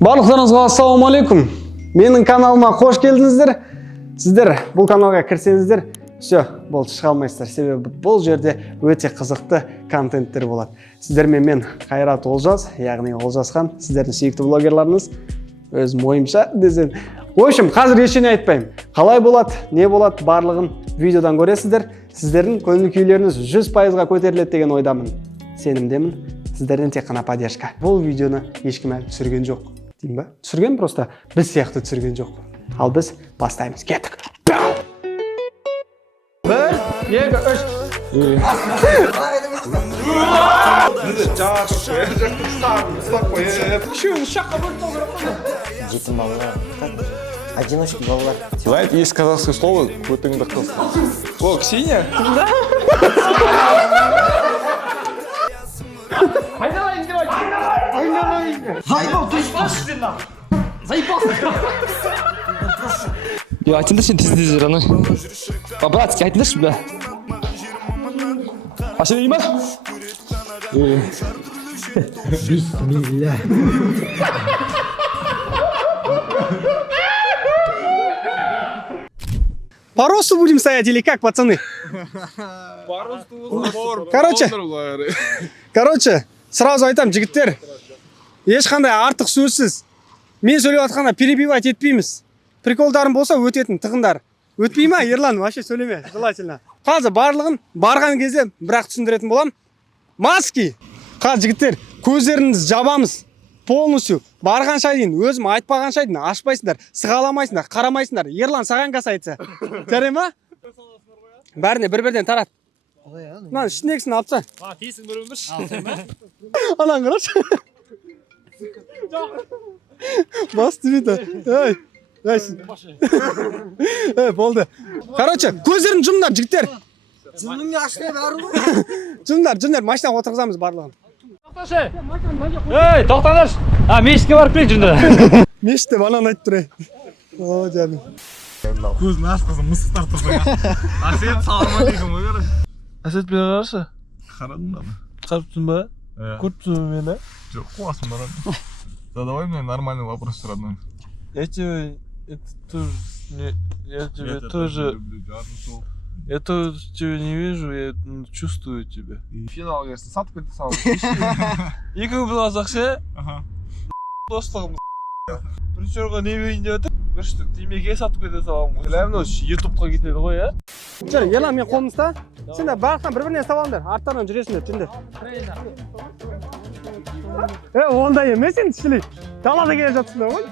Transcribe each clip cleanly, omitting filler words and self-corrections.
Барлықтарыңызға ассалаумалейкум. Менің каналыма қош келдіңіздер. Сіздер бұл каналға кірсеңіздер, все, болды, шыға алмайсыздар. Себебі бұл жерде өте қызықты контенттер болады. Сіздермен мен Қайрат Олжас, яғни Олжасхан, сіздердің сүйікті блогерларыңыз. Өзім ойымша десем. В общем, қазір ештеңе айтпаймын. Қалай болады, не болады, барлығын видеодан көресіздер. Сіздердің көңіл күйлеріңіз 100%-ға көтеріледі деген ойдамын. Сенімдемін. Сіздерден тек қана поддержка. Бұл видеоны ешкім әлі түсірген жоқ. Дейм ба? Түсірген просто біз сияқты түсірген жоқ. Ал біз бастаймыз. Кеттік. 1, 2, 3. Жетім балалар, одиночки балалар. Знаете, есть казахское слово «көтіңді қыз». О, Ксения? Да. Айналайын деп айналайын. Заебал. Я айтыңдаршы тез рано. По-братски айтыңдаршы, бля. Ашын ма? Бисмилля. По росту будем стоять или как, пацаны? Короче, сразу айтам, жігіттер, ешқандай артық сөзсіз. Мен сөйлеп жатқанда перебивать етпейміз. Приколдарым болса өтетін тығындар. Өтпей ма, Ерлан, вообще сөйлеме, желательно. Қазір барлығын барған кезде бірақ түсіндіретін болам. Маски! Қазір жігіттер, көздеріңізді жабамыз. Полностью. Барғанша дейін, өзім айтпағанша дейін, ашпайсыңдар, сығаламайсыңдар, қарамайсыңдар. Ерлан саған қасайтса. Жарай ма? Бәріне бір-бірден тарат. Мынан ішіндегісін алыпса. Тейсің бір өмір. Алсың ба? Анан қарашы. Басты бейті. Болды. Короче, көздерін жұмдар, жігіттер. Жүннің ашына бәрі ғой. Жұмдар, машинаға отырғызамыз барлығын. Ей, тоқтаңдаршы. Мешітке барып келейік жүнді. Мешітте банан айтып тұрайын. О, жаным. Көзін ашқызын мысықтар тұрды. Асет, саламалейкум, ой қарашы. Асет бері қарашы. Қарадың ба? Қарыптың ба? Көріпсің ба мені? Жоқ, қуасың ба? Задавай мне нормальный вопрос, родной. Я тебе тоже тебя не вижу, я чувствую тебя. Финал, если сатып кетті сау. Екі бұлазақ ше? Достығым. Біріншерға не берейін деп отыр? Бір штук темеке сатып кете саламын. Білемін осы ютубқа кетеді ғой, я? Жүр, Ерлан, мен қолымды ұста. Сендер барлықтан бір-бірінен ұстап алыңдар. Арттарынан жүресіңдер, жүндер. Ондай емес енді шілей. Далада келе жатсыңдар ғой.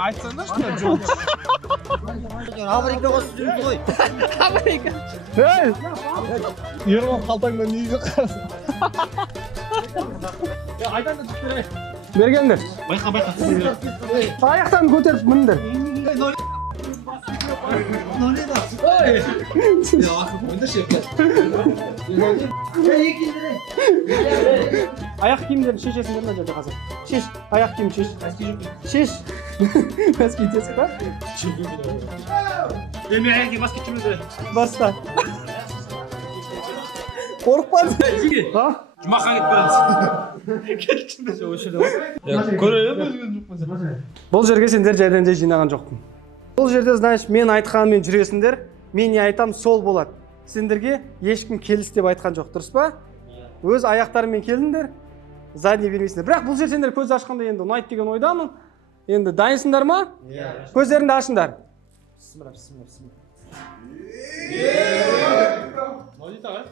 айтсаңдаршы. Жоқ. Африка қосып жүрміз ғой. Ерлан қалтаңда не жоқ. Бергендер. Байқа. Аяқтан көтеріп міндер. Аяқ киімдерін шешесіңдер ме жерде қазір? Шеш, аяқ киім шеш. Шеш. Маски тесік па? Мен аяқке басқа жүрмеді. Баста. Қорықпады. Ха? Жұмаққа кетіп барамыз. Бұл жерге сендер жайдан жай жинаған жоқпын. Бұл жерде, знаешь, мен айтқанымен жүресіңдер, мен не айтам, сол болады. Сендерге ешкім келіс деп айтқан жоқ, дұрыс па? Өз аяқтарымен келіңдер, задний бермейсіңдер. Бірақ бұл жер сендер көз ашқанда енді ұнайды деген ойдамын. Енді дайынсыңдар ма? Көздеріңді ашыңдар.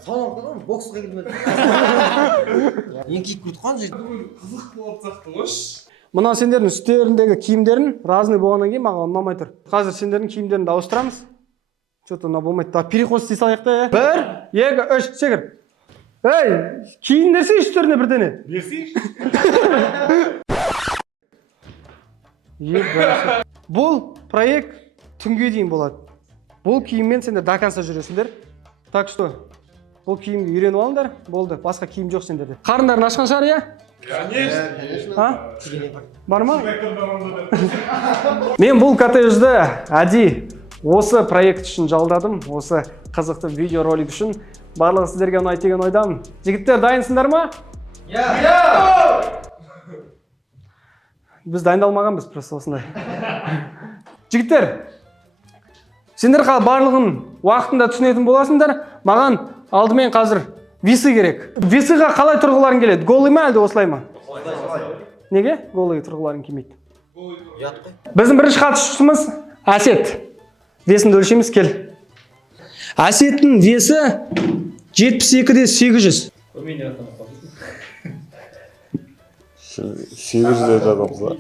Салам қылған, боксқа келмеді. Еңкейіп кетіп қалған жер. Қызық болып сақты қош. Мына сендердің үстеріндегі киімдерін разный болғаннан кейін маған ұнамай тұр. Қазір сендердің киімдерін ауыстырамыз. Что-то ұна болмайды. Переход істей салайық та. 1, 2, 3, секір. Ей, киіндерсе үстеріне бірдене. Бұл проект түнге дейін болады. Бұл киіммен сендер до конца жүресіңдер. Так что, бұл киімге үйреніп алыңдар. Болды, басқа киім жоқ сендерде. Қарындарын ашқан шығар, иә? Конечно. Бар ма? Мен бұл коттеджді әдейі осы проект үшін жалдадым. Осы қызықты видеоролик үшін Барлығы сіздерге ұнайды деген ойдамын. Жігіттер, дайынсыңдар ма? Біз дайындалмағанбыз просто осындай. Жігіттер, сендер барлығын уақытында түсінетін боласыңдар. Маған алдымен қазір весы керек. Весыға қалай тұрғыларың келеді? Голый ма әлде осылай ма? Неге? Голый тұрғыларың келмейді. Біздің бірінші қатысушымыз Әсет. Весінді өлшейміз, кел. Әсеттің весі 72-де 800. 800 жатамыз да.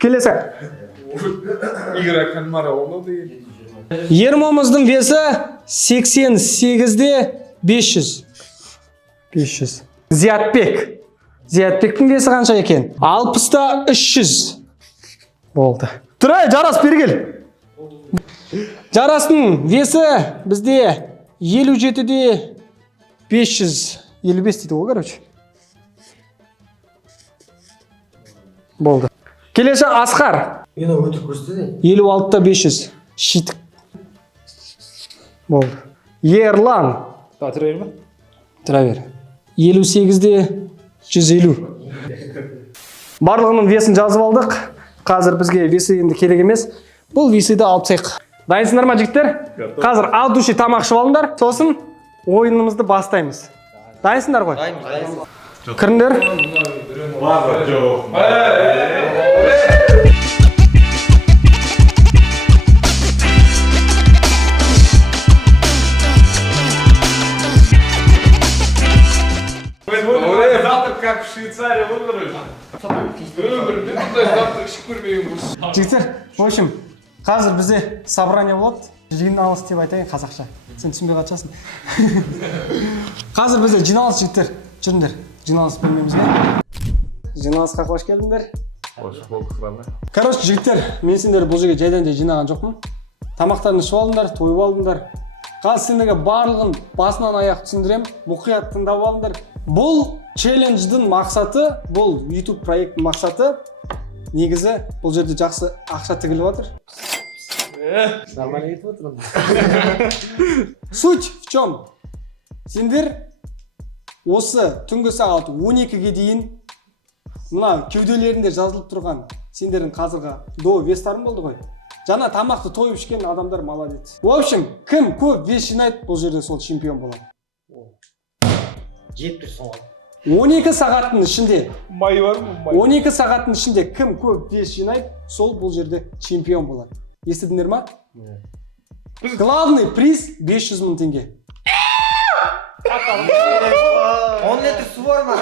Келесі. Игра кальмара оны деген. Ермомыздың весі 88-де 500. 500. Зиятбектің весі қанша екен? 60-та 300. Болды. Тұрай, Жарас, бері кел. Жарастың весі бізде 57-де 555 дейді ғой, короче. Болды. Келесі Асқар. Мен өтірік көрсетеді. 56-та 500. Шитік. Болды. Ерлан. Тұра бер ма? Тұра бер. 58-де 150. Барлығының весін жазып алдық. Қазір бізге весі енді керек емес. Бұл весиді алып тастайық. Дайынсыңдар ма, жігіттер? Қазір от души тамақ ішіп алыңдар. Сосын ойынымызды бастаймыз. Дайынсыңдар ғой? Дайынбыз. Кіріңдер. Завтрак как в Швейцарии, выбрали. Завтрак ішіп көрмеген болсын. Жігіттер, в общем, қазір бізде собрание болады. Жиналыс деп айтайын қазақша. Сен түсінбей қатшасың. Қазір бізде жиналыс, жігіттер. Жүріңдер. Жиналыс бөлмемізге. Жиналысқа қош келдіңдер. Қош болдық, рахмет. Короче, жігіттер, мен сендерді бұл жерге жайдан жай жинаған жоқпын. Тамақтарын ішіп алыңдар, тойып алыңдар. Қазір сендерге барлығын басынан аяқ түсіндірем, мұқият тыңдап алыңдар. Бұл челлендждің мақсаты, бұл YouTube проекттің мақсаты, негізі бұл жерде жақсы ақша тігіліп жатыр. Нормально кетіп отыр. Суть в чем? Сендер осы түнгі сағат 12-ге дейін мына кеуделерінде жазылып тұрған сендердің қазіргі до вестарың болды ғой. Жаңа тамақты тойып ішкен адамдар молодец. В общем, кім көп вес жинайды, бұл жерде сол чемпион болады. Жеп тұрсың ғой. 12 сағаттың ішінде, Май бар ма? 12 сағаттың ішінде кім көп вес жинайды, сол бұл жерде чемпион болады. Естідіңдер ма? Главный приз 500 000 теңге. 10 литр су бар ма?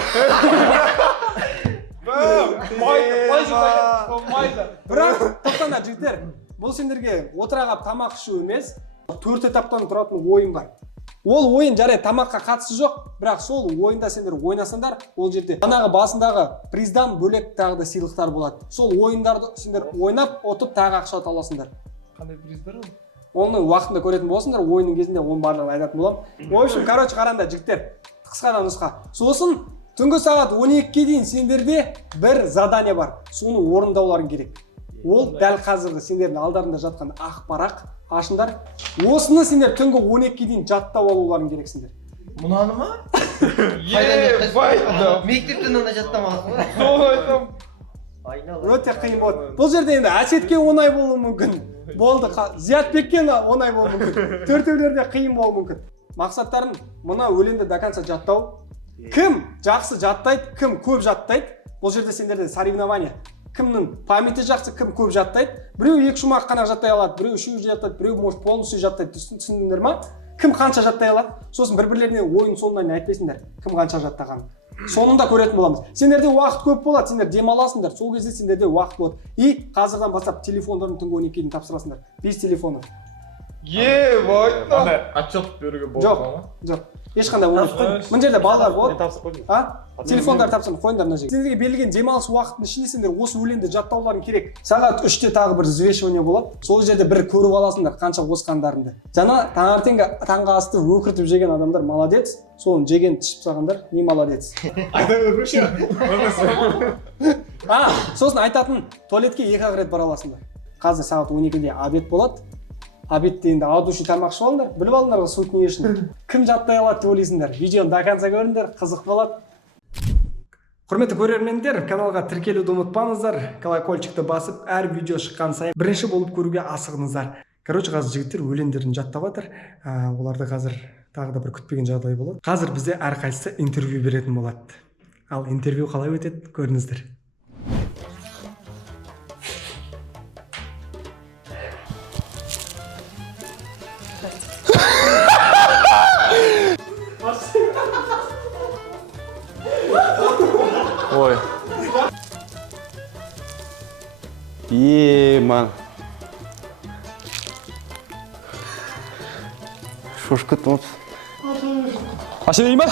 Бірақ тоқтаңдар жігіттер, бұл сендерге отыраға тамақ ішу емес, 4 этаптан тұратын ойын бар. Ол ойын жарайды тамаққа қатысы жоқ, бірақ сол ойында сендер ойнасаңдар, ол жерде жаңағы басындағы приздан бөлек тағы да сыйлықтар болады. Сол ойындарды сендер ойнап, отып тағы ақша ұта аласыңдар. Қандай приздар ол? Оны уақытында көретін боласыңдар, ойынның кезінде оның барлығын айтатын боламын. В общем, короче, қараңдар жігіттер, қысқадан нұсқа. Сосын түнгі сағат 12-ге дейін сендерде бір задание бар. Соны орындауларың керек. Ол дәл қазіргі сендердің алдарында жатқан ақ парақ ашыңдар. Осыны сендер түнгі 12-ге дейін жаттап алуларың керексіңдер. Мұнаны ма? Мектептен ана жаттамағансың ғой. Сол айтам. Өте қиын болады. Бұл жерде енді Әсетке оңай болуы мүмкін. Болды, Зиятбекке оңай болуы мүмкін. Төртеулерде қиын болуы мүмкін. Мақсаттарын мына өлеңді до конца жаттау. Кім жақсы жаттайды, кім көп жаттайды. Бұл жерде сендерде соревнование. Кімнің памяті жақсы, кім көп жаттайды. Біреу 2 шумақ қана жаттай алады, біреу 3 жаттайды, біреу может полностью жаттайды. Түсіндіңдер ма? Кім қанша жаттай алады? Сосын бір-бірлеріне ойын соңынан айтпайсыңдар, кім қанша жаттаған. Сонында көретін боламыз. Сендерде уақыт көп болады, сендер демаласыңдар. Сол кезде сендерде уақыт болады. И қазірдан бастап телефондарын түнгі 12-ге дейін тапсырасыңдар. 5 телефонов. Ебать. Андай отчет беруге болады ма? Жоқ. Ешқандай болмайды. Мына жерде балалар болады. Телефондар тапсырып қойыңдар мына жерге. Сендерге берілген демалыс уақытының ішінде сендер осы өлеңді жаттауларың керек. Сағат 3-те тағы бір взвешивание болады. Сол жерде бір көріп аласыңдар қанша қосқандарыңды. Жаңа таңғы асты өкіртіп жеген адамдар молодец. Соны жеген тішіп салғандар не молодец. Айта беруші. Сосын айтатын туалетке 2 рет бара аласыңдар. Қазір сағат 12-де обед болады. обедте енді адуши тамақшы болыңдар, біліп алыңдар ғой суть не үшін. Кім жаттай алады деп ойлайсыңдар. Видеоны до конца көріңдер, қызық болады. Құрметті көрермендер, каналға тіркелуді ұмытпаңыздар, колокольчикті басып, әр видео шыққан сайын бірінші болып көруге асығыңыздар. Короче, қазір жігіттер өлеңдерін жаттап жатыр. Оларда қазір тағы да бір күтпеген жағдай болады. Қазір бізде әрқайсысы интервью беретін болады. Ал интервью қалай өтеді, көріңіздер. Ой. Ман. Шошқа топ. Ашын ма?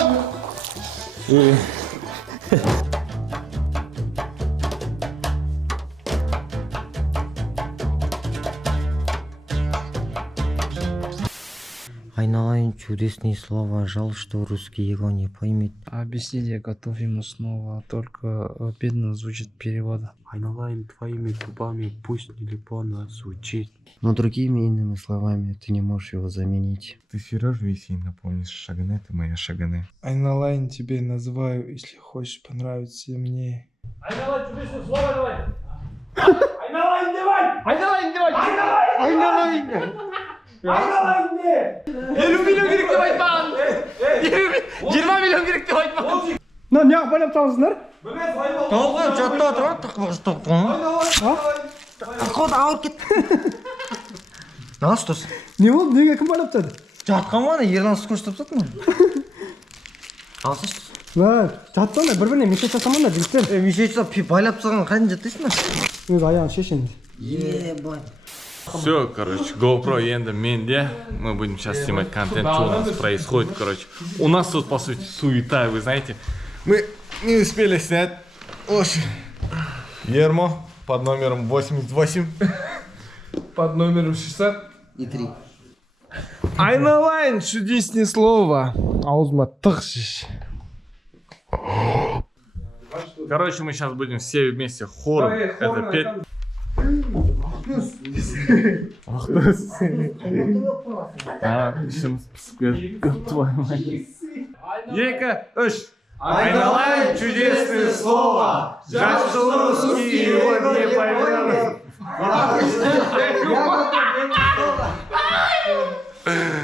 Айналайын, чудесные слова. Жаль, что русский его не поймет. Объяснить я готов ему снова, только бедно звучит перевод. Айналайын твоими губами, пусть нелепо звучит. Но другими иными словами ты не можешь его заменить. Ты Сереж Весей напомнишь, Шагане, ты моя Шагане. Айналайн тебе называю, если хочешь понравиться мне. Айналайн, чудесное слово давай! Айналайн, давай! Айналайн, давай! Айналайн! Айналайн не! 50 миллион керек деп айтпаған! 20 миллион керек деп айтпаған! Не қып байлап тұрсыңдар? Толғай, жатта отырған, тақпағыз тоқтың. Тақпағыз ауыр кетті. Насыл тұрсын? Не болды? Неге кім байлап тұрды? Жатқан ғана, ерлан сүкөш тұрсатын ма? Насыл тұрсын? Жаттыңдар, бір-біріне мешет жасамаңдар, жігіттер. Мешет жасап, байлап тұрған қайын жаттайсың ба? Өз аяғын шешен. Ебай. Все, короче, GoPro енді менде. Мы будем сейчас снимать контент, что у нас происходит, короче. У нас тут, по сути, суета, вы знаете. Мы не успели снять. Ермо под номером 88. Под номером 60. И 3. Айналайн, чудесное слово. Аузма тықшиш. Короче, мы сейчас будем все вместе хором это петь. Ека, Айналайн, чудесное слово. Жаль, что русский его не поймет.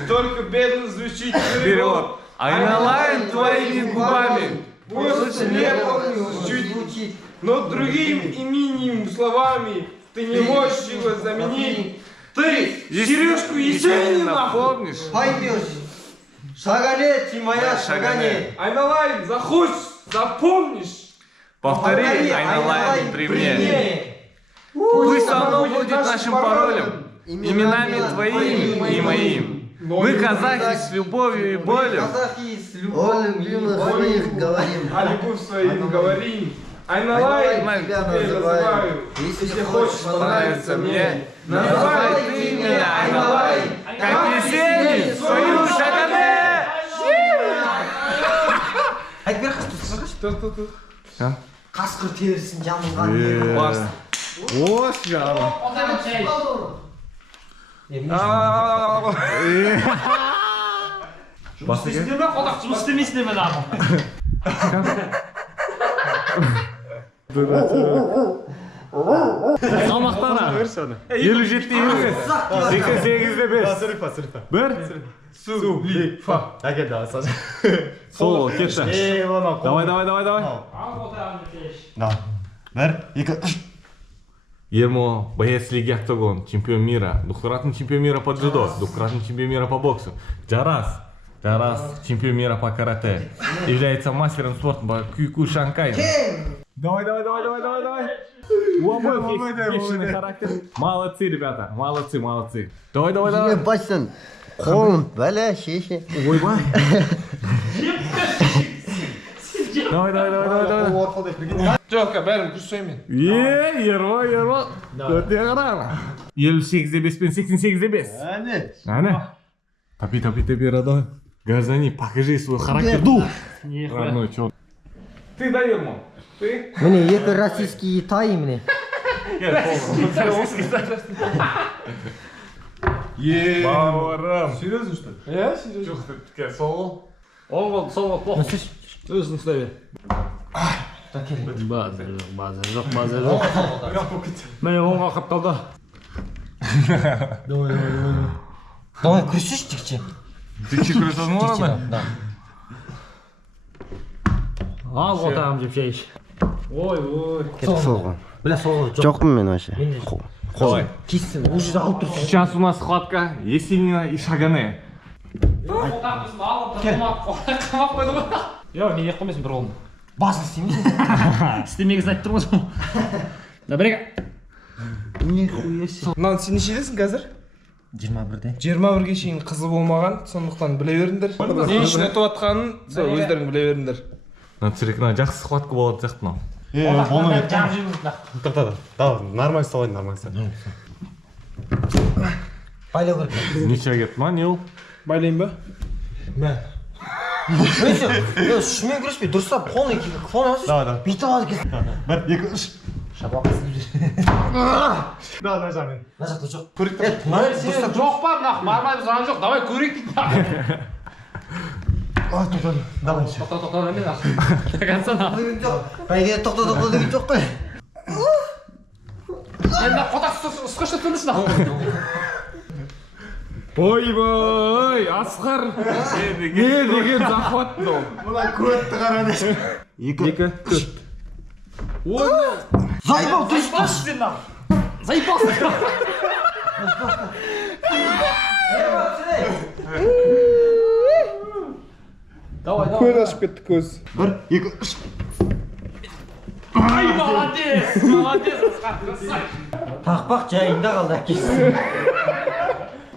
Только бедно звучит перевод. Айналайн твоими губами. Пусть небо чуть, но другим именем словами ты не можешь его заменить. Ты Сережку Есенина помнишь? Поймешь. Шагане, ты моя Шагане. Айналайн, захочешь, запомнишь. Повтори, Айналайн, при мне. Пусть оно будет нашим паролем, именами твоими и моим. Мы казахи с любовью и болью. Казахи с любовью своих говорим. О любовь своим говорим. Айналайн, тебя называю. Если хочешь понравиться мне, называй ты меня Айналайн. Как Есенин, свою Шагане. Айтбер қашты. Қасқыр терісін жамылған. Ос жаны. Жұмыс істемей ме, қодақ жұмыс істемейсің ме дағы? Салмақтана. 57 емес. 88-де 5. Бір. Су. Фа. Әкел давай сазы. Сол, кетті. Давай. Бір, екі, үш. Ермо, боец Лиги Октагон, чемпион мира, двухкратный чемпион мира по дзюдо, двухкратный чемпион мира по боксу. Жарас, чемпион мира по карате, является мастером спорта по кюку Шанкай. Давай. Бешеный характер. Молодцы, ребята, молодцы. Давай. Басын. Қолын, бәлі, шеше. Ойбай. Давай. Жоқ, бәрін күрсеймен. Ерво. Өте қарама. 58-де 5 пен 88-де 5. Әне. Топи, родной. Газани, покажи свой характер. Дух. Родной, чё? Ты да, Ермо? Ты? Міне, екі российский тай, міне. Бауырым. Серьезно, что ли? Иә, серьезно. Жоқ, тіке сол. Он вот сол плохо. Өзің ұстай бер. База жоқ. Міне оңға қапталды. Давай, күресейші тікше. Тікше күресесің ғой ана? Да. Ал отағым деп жейші. Ой. Бля, сол жоқ. Жоқпын мен вообще. Давай. Кессін, уже алып тұрсың. Сейчас у нас схватка Есенина и Шагане. Қамап қойды ғой. Йо, не ек қоймайсың бір қолым. Басын істемейсің. Істемегіз айтып тұрмыз ғой. Да бірге. Нихуя себе. Мынаны сен нешедесің қазір? 21-де. 21-ге шейін қызы болмаған, сондықтан біле беріңдер. Не үшін ұтып жатқанын өздерің біле беріңдер. Мына циркна жақсы схватка болады сияқты мынау. Болмай Давай, нормально вставай, нормально вставай. Байлау керек. Ничего кетті ма, не ол? Байлайын ба? Шымен күреспей, дұрыстап, қолын аласың. Давай. Бүйтіп алады кесін. 1, 2, 3. Шабақ қысып жүр. Давай, мына жағымен. Мына жақта жоқ. Көрейік. Жоқ па, мынақ бармайды заң жоқ. Давай көрейік дейді. Давай. Тоқта, әмен ақ. Қансана. Бәйге тоқта деген жоқ қой. Енді қотақ ұсқышты түндісін ақ. Ойбай, Асқар! Не деген захват мынау? Мына көтті қара деші. 2, 4. Зайбал, дұрыс. Заебался. Көз ашып кетті, көз. 1, 2, 3. Ай, молодец, Асқар, красавчик. Тақпақ жайында қалды әкесі.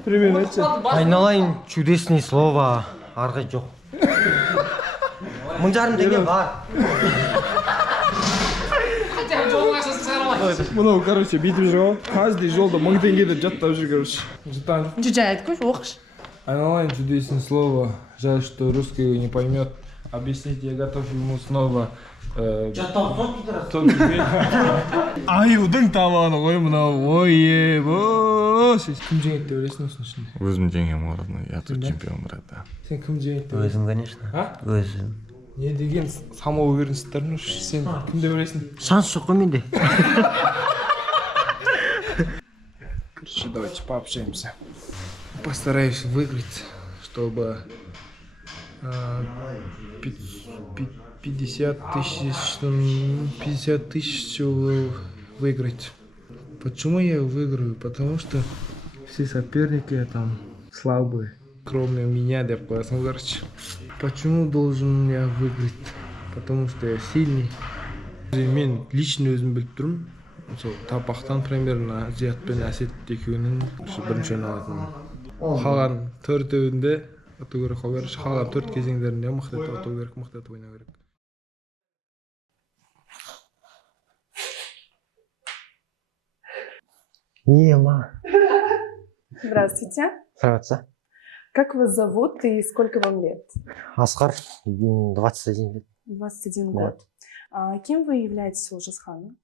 Примерно айтшы. Айналайын, чудесный слово. Арғы жоқ. 1000 теңге бар. Мынау, короче, бүйтіп жүр ғой. Каждый жолда 1000 теңге деп жаттап жүр, короче. Жаттан. Джуджай, айтқойшы, оқыш. Айналайын, чудесное слово. Жаль, что русский не поймет. Объясните, я готов ему снова. Жаттап жоқ дейді. Аюдың таманы ғой мынау. Ой, кім жеңеді деп ойлайсың осының ішінде? Өзім жеңем орны, я тут чемпион, брат, да. Сен кім жеңеді деп ойлайсың? Өзім, конечно. Өзім. Не деген самоуверенностьтар, ну сен кім деп ойлайсың? Шанс жоқ қой менде. Короче, давайте пообщаемся. Постараюсь выиграть, чтобы 50 тысяч выиграть. Почему я выиграю? Потому что все соперники там слабые, кроме меня, деп қоясың, короче. Почему должен я выиграть? Потому что я сильный. Мен лично өзім біліп тұрмын. Сол тапақтан примерно Зият пен Әсет екеуінің бірінші ойын алатынын. Қалған төртеуінде ұту керек, короче. Қалған 4 кезеңдерінде мықты етіп ұту керек, мықты етіп ойнау керек. Ема. Здравствуйте. Здравствуйте. Как вас зовут и сколько вам лет? Асқар, 21 лет. 21 Да. год. А кем вы являетесь у Ужасхана?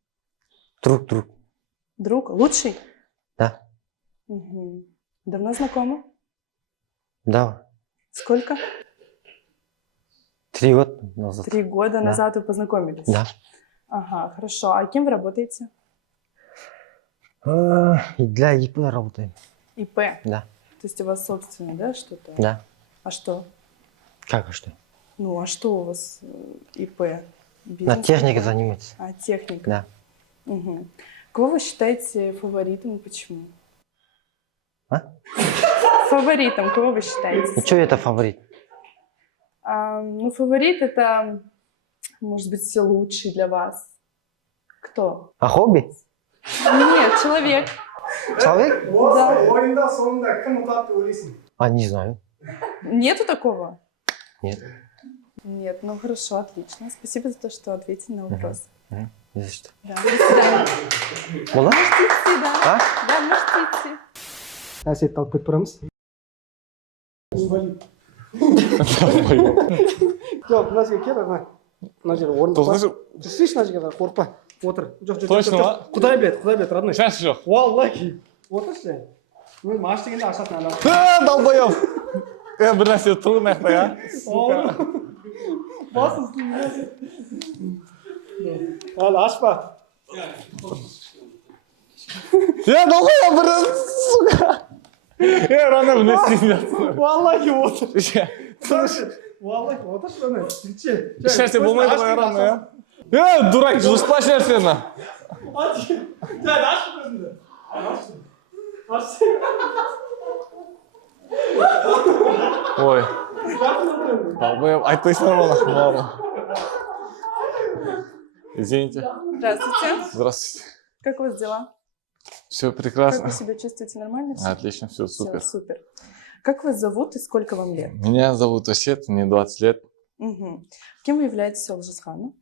Друг. Друг? Лучший? Да. Угу. Давно знакомы? Да. Сколько? 3 года назад. 3 года Да. назад вы познакомились? Да. Ага, хорошо. А кем вы работаете? Для ИП работаем. ИП? Да. То есть у вас собственное, да, что-то? Да. А что? Как и что? Ну, а что у вас ИП? На Бизнес? технике занимается. А, техника? Да. Угу. Кого вы считаете фаворитом и почему? А? Фаворитом кого вы считаете? И что это фаворит? Ну, фаворит это, может быть, лучший для вас. Кто? А хобби? Нет, человек. Человек? Ойында соңында кім ұтады деп ойлайсың? А, не знаю. Нету такого? Нет. Нет, ну хорошо, отлично. Спасибо за то, что ответили на вопрос. Не за что. Да, до свидания. Была? Можете идти, да. А? Да, можете идти. Әсетті алып кетіп барамыз. Жоқ, мына жерге кел, мына жерге орындық бар. Жүрсейші мына жерге, қорықпа. Отыр. Жоқ. Точно ма? Құдай біледі, родной. Шаш жоқ. Валлахи. Отыршы. Маш дегенде ашатын ана. Долбоёб! Bir нәрсе тұрғын аяқта, я? Басын үстіне. Әлі ашпа. Долбоёб, бір сука! Рана bir нәрсе істейін. Валлахи отыр. Валлахи отыр шыны. Еш нәрсе болмайды ғой, Рана, я? Дурак, жылышпа еш нәрсені. Жәді ашып өзіңді. Ой. Долбоёб, айтпайсыңдар ма? Извините. Здравствуйте. Здравствуйте. Как у вас дела? Все Как прекрасно. вы себя чувствуете? Нормально всё? Отлично, все Всё, супер. супер. Как вас зовут и сколько вам лет? Меня зовут Осет, мне 20 лет. Мгм. Кем вы являетесь у Олжасхана?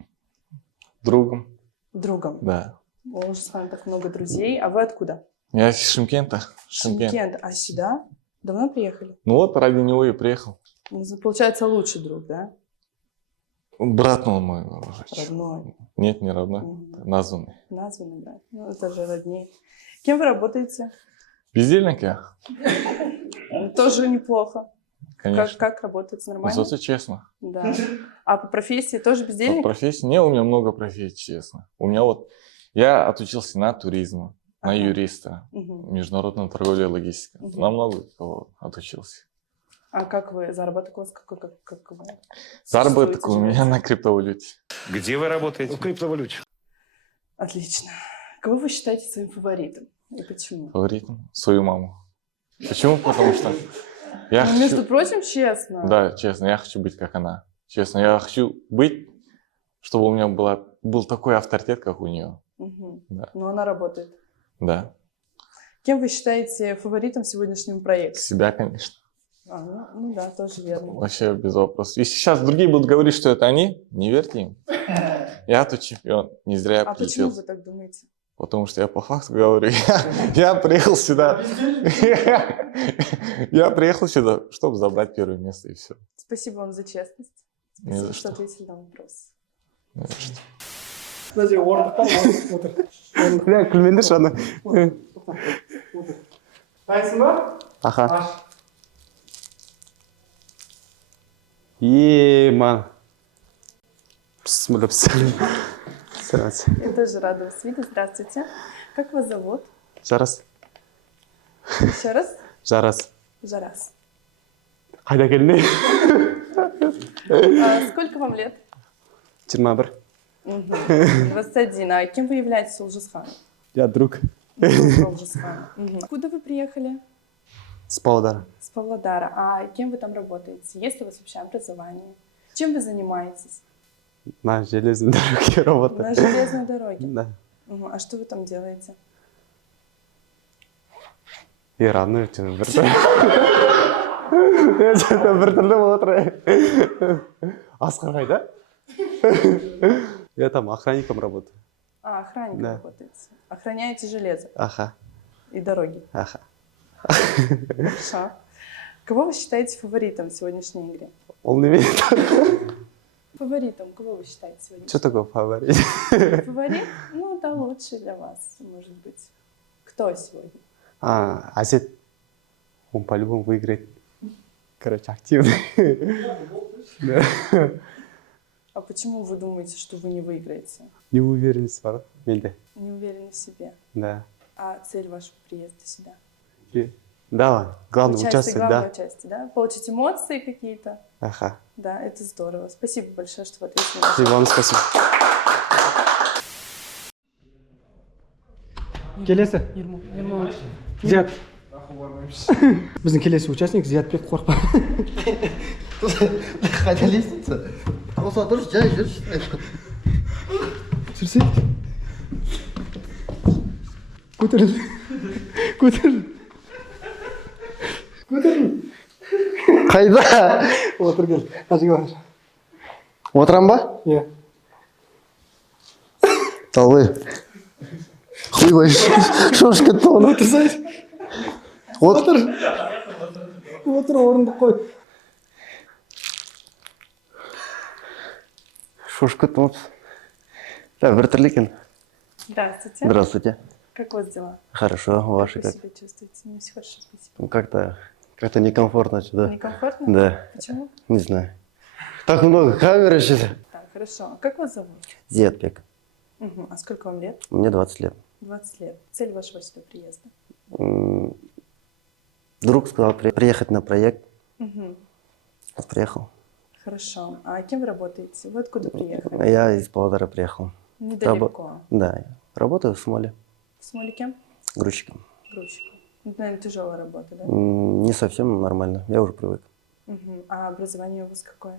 Другом, Другом. да. У Олжасхана так много друзей. А вы откуда? Я из Шымкента. Шымкент. Шымкент. А сюда? Давно приехали? Ну вот, ради него и приехал. Ну, получается, лучший друг, да? Брат он мой. уже. Родной. Нет, не родной, Мгм. названный. Названный, да. Ну, это же роднее. Кем вы работаете? Бездельник я, Тоже неплохо. конечно. Как работается? Нормально? Зато честно. Да. А по профессии тоже По бездельник? профессии, не, у меня много профессий, честно. У меня вот, я отучился на туризм, на Ага. юриста, Мгм. международную торговлю и логистику. Мгм. На много кого отучился. А как вы? Заработок у вас какой? Как вы? Заработок существуете, у меня живете? на криптовалюте. Где вы работаете? В криптовалюте. Отлично. Кого вы считаете своим фаворитом? И почему? Фаворитом свою маму. Почему? Потому что я Ну, хочу... между прочим, честно. Да, честно, я хочу быть как она. Честно, я хочу быть, чтобы у меня был такой авторитет, как у нее. Мгм. Да. Но она работает. Да, Кем вы считаете фаворитом сегодняшнего проекта? себя, конечно. Ну да, тоже верно. Вообще без вопросов. Если сейчас другие будут говорить, что это они, не верьте им. Я тут чемпион. Не зря я А почему прилетел. вы так думаете? Потому что я по факту говорю, я приехал сюда. Я приехал сюда, чтобы забрать первое место, и все. Спасибо вам за честность. Не за Спасибо, что что. ответили на вопрос. Мына жерге орындық бар ма? Отыр. Бля, күлмеңдерші ана. Дайынсың ба? Аха. Аш. Ман. Здравствуйте. Я тоже рада вас видеть. Здравствуйте. Как вас зовут? Жарас. Еще раз? Жарас. Жарас. Қайда келдің? Сколько вам лет? 21. 21. А кем вы являетесь у Олжасхана? Я друг. Друг Олжасхана. Откуда вы приехали? С Павлодара. С Павлодара. А кем вы там работаете? Есть ли у вас вообще образование? Чем вы занимаетесь? На железной дороге работаю. На железной дороге. Да. А что вы там делаете? Я родной өткен бір түрлі. Бір түрлі болып отыр. Асқар қайда? Я там охранником работаю. Охранником Да. работаете. Охраняете железо Аха. и дороги. Аха. Хорошо. Кого вы считаете фаворитом в сегодняшней игре? Ол неме? Фаворитом кого вы считаете сегодня? Что такое фаворит? Фаворит? Ну, да, лучший для вас, может быть. Кто сегодня? Асет. Он по-любому выиграет. Короче, активный. Да. А почему вы думаете, что вы не выиграете? Неуверенность бар менде. Не уверены в себе. Да. А цель вашего приезда сюда? Да, главное участвовать, главное да. участие, да? Получить эмоции какие-то. Аха. Да, это здорово. Спасибо большое, что вы ответили. на наш И вам спасибо. Келесі. Зият. Біздің келесі участник Зиятбек Қорықпа. Қайда лестница? Осы дұрыс, жай жүрші. Жүрсек. Көтеріл. Көтеріл. Көтеріл. Қайда? Отыр кел. Қажыға бар. Отырам ба? Иә. Талбай. Хуйлай. Шош кетті оны. Отырсайшы. Отыр. Отыр, орындық қой. Шош кетті оны. Да, бір түрлі екен. Здравствуйте. Здравствуйте. Как у вас дела? Хорошо, ваши Как вы как? себя чувствуете? Мне все хорошо, спасибо. Ну, как-то некомфортно сюда. Некомфортно? Да, Почему? не знаю. Так много камер сейчас. Так, хорошо. Как вас зовут? Зиатбек. Мгм. А сколько вам лет? Мне 20 лет. 20 лет. Цель вашего сюда приезда? М, Друг сказал приехать на проект. Мгм. Вот приехал. Хорошо. А кем вы работаете? Вы откуда А приехали? я из Павлодара приехал. Недалеко. Да, работаю в Смоле, В Смоле кем? грузчиком. Грузчиком. Это, наверное, тяжелая работа, да? Не совсем нормально, я уже привык. Мгм. А образование у вас какое?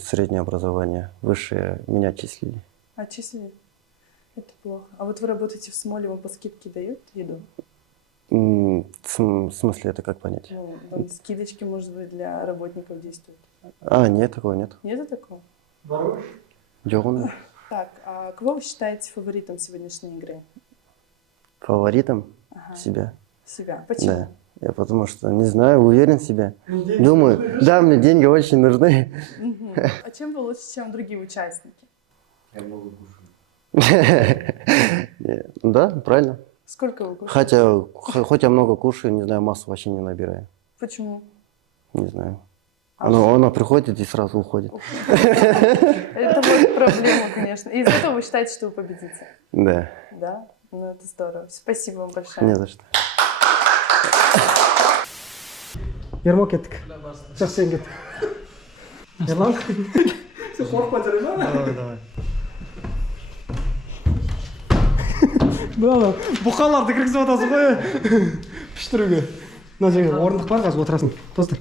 Среднее образование, высшее меня числили. Отчислили? Это плохо. А вот вы работаете в Смоле, вам по скидке дают еду? В смысле, это как понять? Ну, там скидочки, может быть, для работников действуют. Нет, такого нет. Нету такого? Джон, Так, а кого вы считаете фаворитом сегодняшней игры? фаворитом Ага. себя. Себя. Почему? Да. Я потому что, не знаю, уверен в себе. Думаю, да, мне деньги очень нужны. Мгм. А чем вы лучше, чем другие участники? Да, правильно. Сколько вы кушаете? Хотя много кушаю, не знаю, массу вообще не набираю. Почему? Не знаю. Она приходит и сразу уходит. Это вот проблема, конечно. И из этого вы считаете, что вы победите? Да, Да? Ну, это здорово. Спасибо вам большое. не за что. Ермо кеттік. Жақсы сен кет. Ерлан. Сен қорықпа жүрме. Давай, давай. Мынаны бұқаларды кіргізіп жатасың ғой. Піштіруге. Мына жерге орындық бар, қазір отырасың. Достар.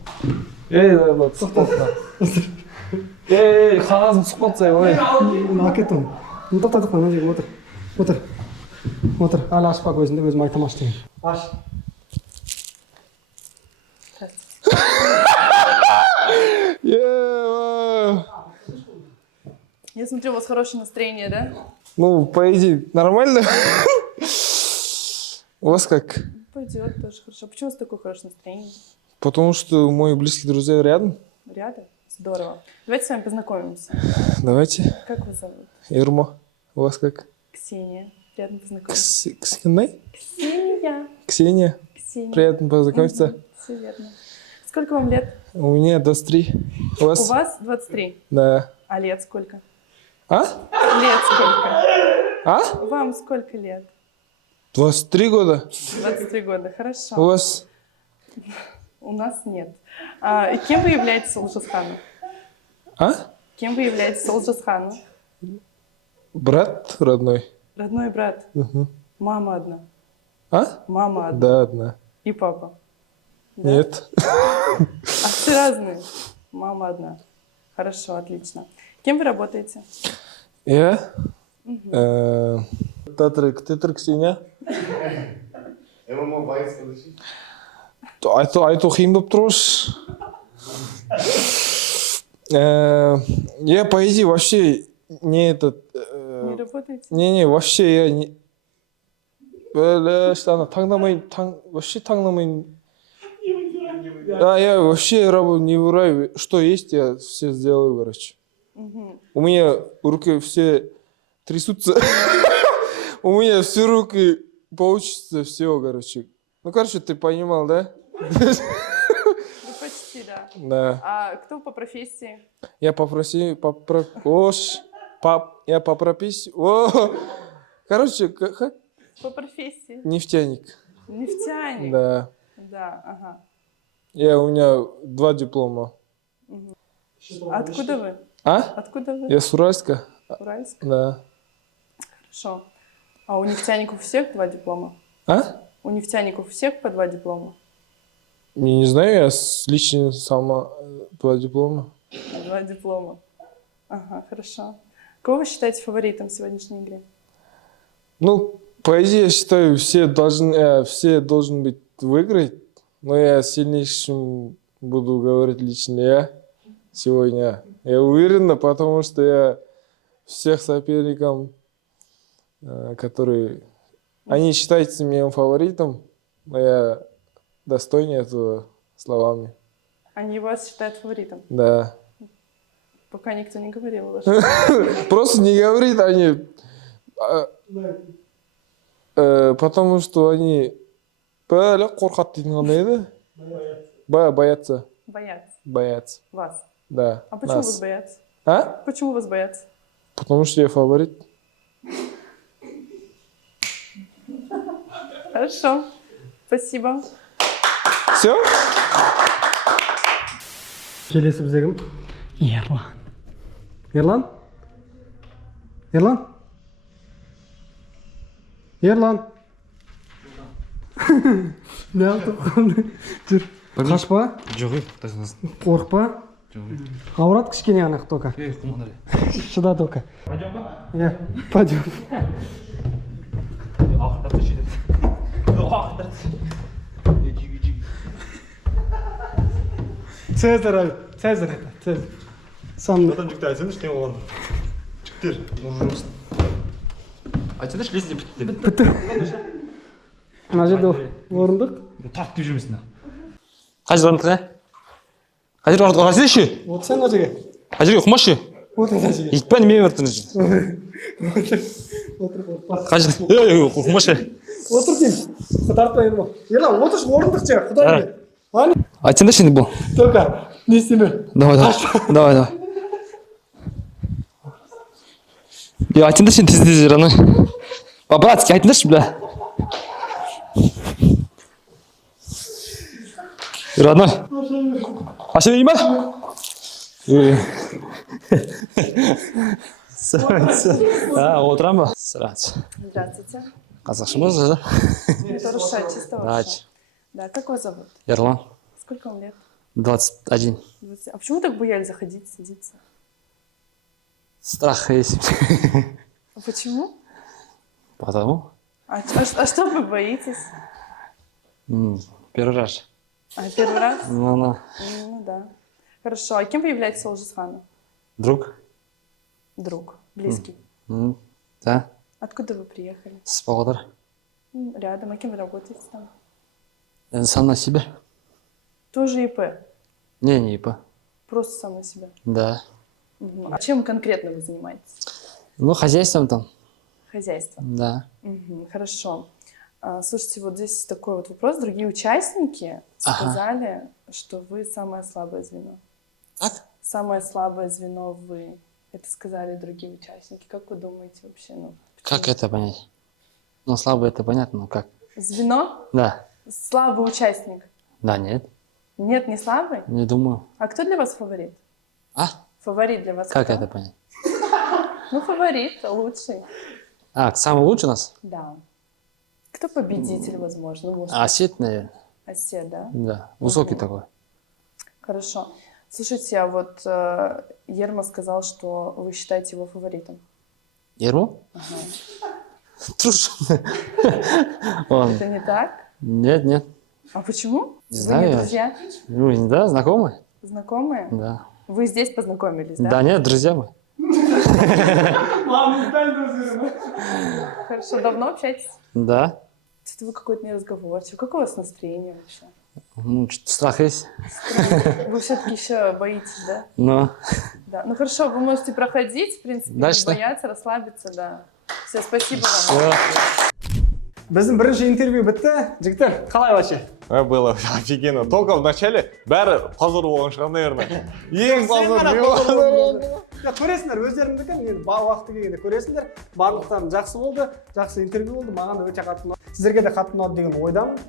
қағазым сұқпатса ой. Алып кеттім. Тоқтадық мына жерге отыр. Отыр. Әлі ашпа көзінде өзім айтам аш деген. Аш. Я смотрю, у вас хорошее настроение, да? Ну, по идее, нормально. У вас как? Пойдет тоже хорошо. Почему у вас такое хорошее настроение? Потому что мои близкие друзья рядом. Рядом? Здорово. Давайте с вами познакомимся. Давайте. Как вас зовут? Ирма. У вас как? Ксения. Приятно познакомиться. Ксения? Ксения. Ксения. Ксения. Приятно познакомиться. Все верно. Сколько вам лет? У меня 23. У У вас? вас 23. Да. А лет сколько? А? Лет сколько? А? Вам сколько лет? 23 года? 23 года. Хорошо. У вас? У нас нет. А кем вы являетесь Олжасхану? А? Кем вы являетесь Олжасхану? Брат родной? Родной брат. Угу. Мама одна. А? Мама одна. Да, одна. И папа. Да? Нет. А все разные. Мама одна. Хорошо, отлично. Кем вы работаете? Я? Татыр Ксения? Айту қиын болып тұр осы. Я, по идее, вообще не этот... Не работаете? Не, вообще я не... Вообще таңдамайын. Я вообще работу не выбираю. Что есть, я все сделаю, короче. Мгм. У меня руки все трясутся. У меня все руки получится, все, короче. Ну, короче, ты понимал, да? Ну, почти, да. Да. А кто по профессии? Я попросил, я по прописи. Короче, как? По профессии. Нефтяник. Нефтяник. Да. Да, ага. У меня 2 диплома. Откуда вы? А? Откуда вы? Я с Уральска. Уральск? Да. Хорошо. А у нефтяников у всех 2 диплома? А? У нефтяников у всех по 2 диплома? Не знаю, я лично сама 2 диплома. 2 диплома. Ага, хорошо. Кого вы считаете фаворитом в сегодняшней игре? Ну, по идее, я считаю, все должны быть выиграть. Но я сильнейшим буду говорить лично я сегодня. Я уверен, потому что я всех соперникам, которые... Они считаются моим фаворитом, но я достойнее этого словами. Они вас считают фаворитом? Да. Пока никто не говорил. Просто не говорит, они... Потому что они бәлі қорқат дейтін қандай еді? Боятся. Боятся Боятся. вас. Да. А почему нас. вас боятся? А? Почему вас боятся? Потому что я фаворит. Хорошо. Спасибо. Все? Келесі бізде кім? Ерлан. Ерлан? Ерлан? Неғып жүр. Қашпа, Жоқ, құдай қорықпа. Ауырады кішкене ғана только. қумандар. Шыда только. Иә, пойдем. Цезарь айтады, Цезарь. Сам Потом жігіттер айтсаңдаршы не болғанын. Жігіттер, Айтсаңдаршы лезде бітті. мына жерде орындық. Тартып деп жүрмесін. Қай жер орындық, қай жер орындық, қай жер Отырсаң мына жерге. қай жерге құмашы? Отыр мына жерге. Итпен неме өртіңіз? Отыр, қорықпа. Қай жер? Құмашы. Отыр деймін. Тартпа енді бұл. Ерлан, отыршы, орындық же, құдай. Аны, Айтсаңдаршы енді бұл. только не істеме. Давай. Айтсаңдаршы енді тез рано. По-братски айтыңдаршы, бля. Родной. Аша не ма? Отырам ба? Здравствуйте. Қазақшымыз, да? Это Руша, чисто Руша. Да, как вас зовут? Ерлан. Сколько вам лет? 21. 20. А почему так боялись заходить, садиться? Страх есть. А почему? Потому? А что вы боитесь? Первый раз. А, первый раз? Ну, Ну да. Хорошо. А кем вы являетесь Олжисхану? друг. Друг. Близкий. Да. Откуда вы приехали? С Павлодара. Рядом. А кем вы работаете там? Сам на себе. Тоже ИП? Не ИП. Просто сам на себя? Да. Мгм. А чем конкретно вы занимаетесь? Ну, хозяйством там. Хозяйство. Да. Мгм. Хорошо. Слушайте, вот здесь такой вот вопрос. Другие участники сказали, что вы самое слабое звено. Как? Самое слабое звено вы. Это сказали другие участники. Как вы думаете вообще? Ну, Как это понять? Ну, слабо это понятно, но как? звено? Да. Слабый участник. Да, нет. Нет, не слабый? Не думаю. А кто для вас фаворит? А? Фаворит для вас Как кто? это понять? Ну, фаворит, лучший. Самый лучший у нас? Да. Кто победитель, возможно? Ну, может, Осет, наверное. Осет, да? Да. Высокий такой. Хорошо. Слушайте, а вот Ерма сказал, что вы считаете его фаворитом. Ермо? Труш. Он. Это не так? Нет. А почему? Не Вы знаю не я. друзья? Ну, да, знакомые? Знакомые? Да. Вы здесь познакомились, да? Да нет, друзья мы. Хорошо, давно общаетесь? Да. Что-то вы какой-то неразговорчивый. Как у вас настроение вообще? Ну, что-то страх есть. Вы все-таки еще боитесь, да? Но. Да. Ну хорошо, вы можете проходить, в принципе, Дальше не что? бояться, расслабиться, да. Все, спасибо вам. Біздің бірінші интервью бітті. Жігіттер, қалай вообще? Было офигенно. Только в начале бәрі позор болған шығар, наверное. Ең позор не болды? Көресіңдер, өздеріңдікі, мен уақыты келгенде көресіңдер. Барлықтарым жақсы болды, жақсы интервью болды, маған да өте қатты ұнады. Сіздерге де қатты ұнады деген ойдамын.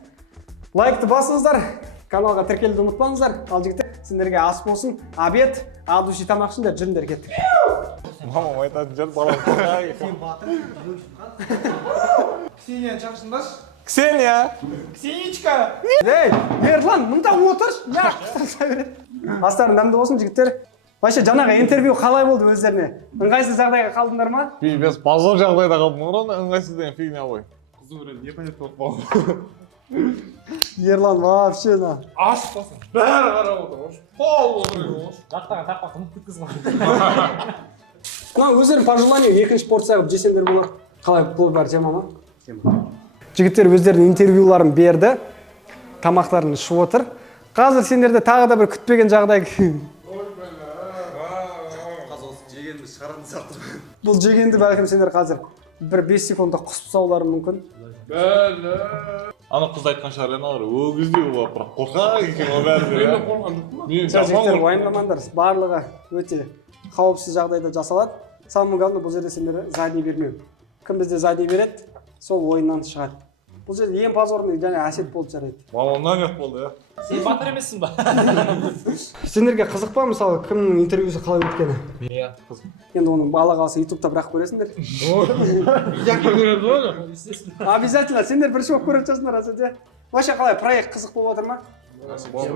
Лайкты басыңыздар, каналға тіркелуді ұмытпаңыздар. Ал жігіттер, сендерге ас болсын, обед, адуши тамақ ішіңдер, жүріңдер кеттік. Мамам айтатын жер балам қорғай. Ксенияны шақырсыңдаршы. Ксения! Ксеничка! Ей, Ерлан, мұнда отыршы. Я қыстырса береді. Астарың дәмді болсын, жігіттер. Вообще, жаңағы интервью қалай болды өздеріне? Ыңғайсыз жағдайға қалдыңдар ма? Пипец, позор жағдайда қалдым. Ұраны ыңғайсыз деген фигня ғой. не понятно болып қалған. Ерлан, вообще, на. Ашып қалсын. Бәрі қарап отыр. Пол отыр. Жақтаған тақпасын күткізіп. Ну, өздерің пожелание, екінші порция қылып жесеңдер болады. Қалай, бұл бар тема ма? Жігіттер өздерінің интервьюларын берді. Тамақтарын ішіп отыр. Қазір сендерде тағы да бір күтпеген жағдай. Бұл жегенді бәлкім сендер қазір бір 5 секундта құсып салулары мүмкін. Ана қыз айтқан шығар аналар ол кезде ол бірақ қорқақ екен ол бәрі. Жігіттер уайымдамаңдар, барлығы өте қауіпсіз жағдайда жасалады. Самое главное, бұл жерде сендер задний бермеу. Кім бізде задний береді, сол ойыннан шығады. Бұл жерде ең позорный және әсет болды жарайды. Мамамнан ақ болды, иә. Сен батыр емессің ба? Сендерге қызық па мысалы кімнің интервьюсі қалай өткені? Иә, қызық. Енді оның бала қалса ютубта бірақ көресіңдер. Обязательно, сендер бірінші болып көріп жатсыңдар әсет. Вообще қалай проект қызық болып жатыр ма?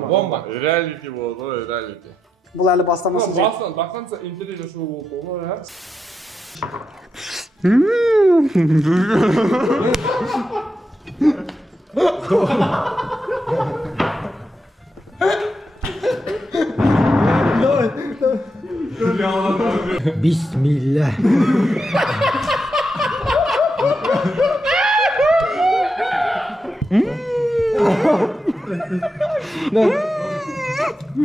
Бомба. Реалити болды ғой, реалити. Бұл әлі бастамасын. Баққанса интервью шоу болды ғой, иә. Бисмилля.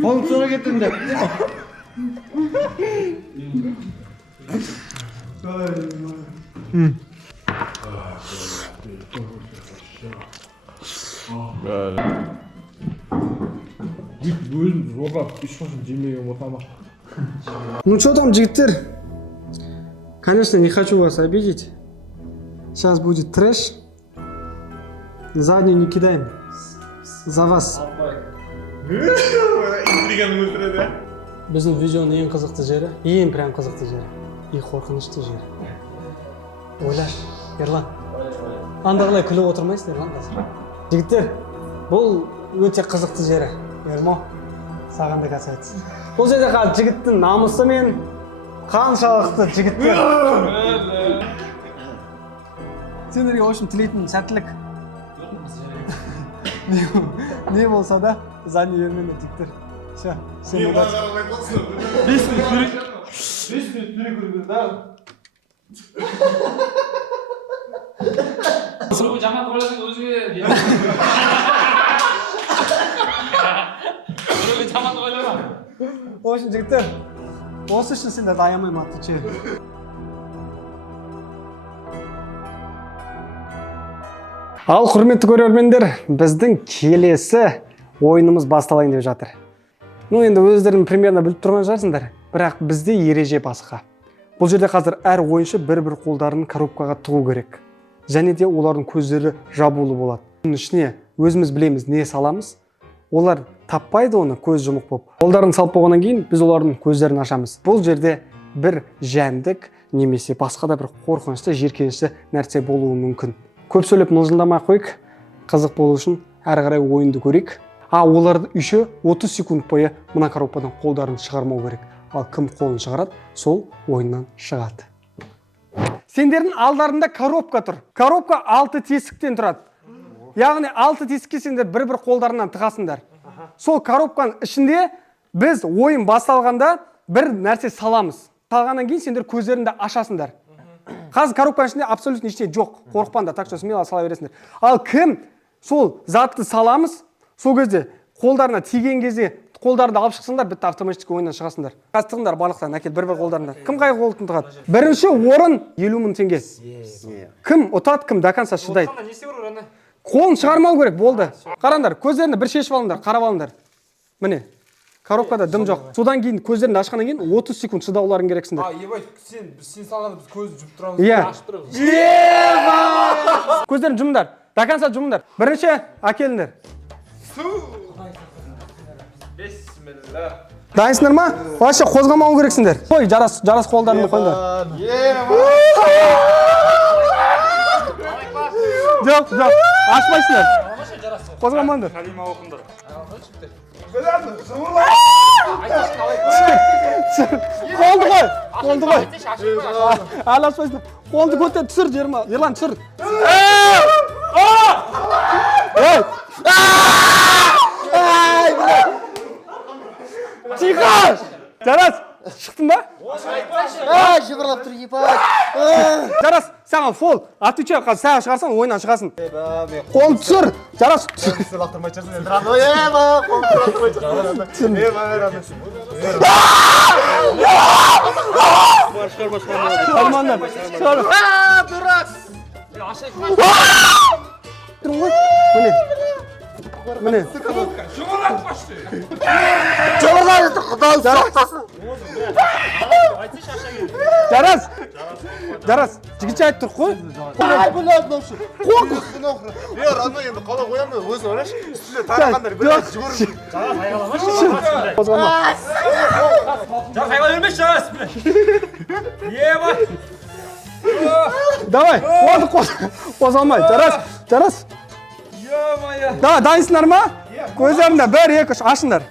Қолың сора кетіңдер. Ну что там, жигиттер? Конечно, не хочу вас обидеть. Сейчас будет трэш. Заднюю не кидаем. За вас. Интриганы өлтіреді. Біздің видеоның ең қызықты жері, ең прям қызықты жері, ең қорқынышты жері. Ойлаш, Ерлан. Андағылай күліп отырмайсың, Ерлан қазір. Жігіттер, бұл өте қызықты жері. Ермо, саған да касается. Бұл жерде қазір жігіттің намысы мен қаншалықты жігіттер. Сендерге общем тілейтін сәттілік. Не болса да, задний бермеңдер жігіттер. Все, всем удачи. 5 минут перекурбез, да? Біреуі жаман ойласаң өзіңе біреуі жаман ойлама. В общем, жігіттер, осы үшін сендерді аямаймын, отвечаю. Ал құрметті көрермендер, біздің келесі ойынымыз басталайын деп жатыр. Ну, енді өздерің примерно біліп тұрған шығарсыңдар, бірақ бізде ереже басқа. Бұл жерде қазір әр ойыншы бір-бір қолдарын коробкаға тығу керек. Және де олардың көздері жабулы болады. Оның ішіне өзіміз білеміз не саламыз. Олар таппайды оны көз жұмық болып. Қолдарын салып болғаннан кейін біз олардың көздерін ашамыз. Бұл жерде бір жәндік немесе басқа да бір қорқынышты, жеркенішті нәрсе болуы мүмкін. Көп сөйлеп мылжыңдамай қойық, қызық болу үшін әрі қарай ойынды көрейік. Оларды үші 30 секунд бойы мына коробкадан қолдарын шығармау керек. Ал кім қолын шығарады, сол ойыннан шығады. Сендердің алдарында коробка тұр. Коробка 6 тесіктен тұрады. Яғни 6 тесікке сендер бір-бір қолдарынан тығасыңдар. Сол коробканың ішінде біз ойын басталғанда бір нәрсе саламыз. Салғаннан кейін сендер көздеріңді ашасыңдар. Қазір коробканың ішінде абсолютно ештеңе жоқ. Қорықпаңдар, так что смело сала бересіңдер. Ал кім сол затты саламыз, сол кезде қолдарына тиген кезде қолдарды алып шықсыңдар, бітті автоматически ойыннан шығасыңдар. Қазір тығыңдар барлықтан, әкел бір-бір қолдарында. Кім қай қолын тығады? Бірінші орын 50 мың теңге. Кім ұтады, кім до конца шыдайды. Қолын шығармау керек, болды. Қараңдар, көздеріңді бір шешіп алыңдар, қарап алыңдар. Міне, коробкада дым жоқ. Содан кейін көздеріңді ашқаннан кейін 30 секунд шыдауларың керексіңдер. Ебать, сен салғанда біз көзді жұмып тұрамыз. Иә. Көздерін жұмыңдар, до конца жұмыңдар. Бірінші әкеліңдер. Дайынсыңдар ма? Вообще қозғамау керексіңдер. Қой, жарас қолдарыңды қойыңдар. Жоқ, ашпайсыңдар. Қозғамаңдар. Калима оқыңдар. Қолды қой. Әлі ашпайсыңдар. Қолды көтер, түсір жеріма. Ерлан, түсір. Тихо! Жарас, шықтың ба? Жыбырлап тұр, ебать. Жарас, саған фол. Отвечай, қазір саған шығарсан, ойыннан шығасың. Қолын түсір. Жарас, түсір. тұрмын ғой. Міне. Жұмалатпашы. Жарас, жігітше айтып тұр қой. Ай, блядь, мынаушы. Қоқыс, нахуй. Родной, енді қалай қоямын, өзің ойлашы. Үстіне тарағандар, блядь, жүгіріп. Қозғалма. Жарас айла бермеші, Жарас. Еба. Давай, қозғалмай. Жарас. Ё-моё. Давай, дайынсыңдар ма? Көздеріңді 1, 2, 3 ашыңдар.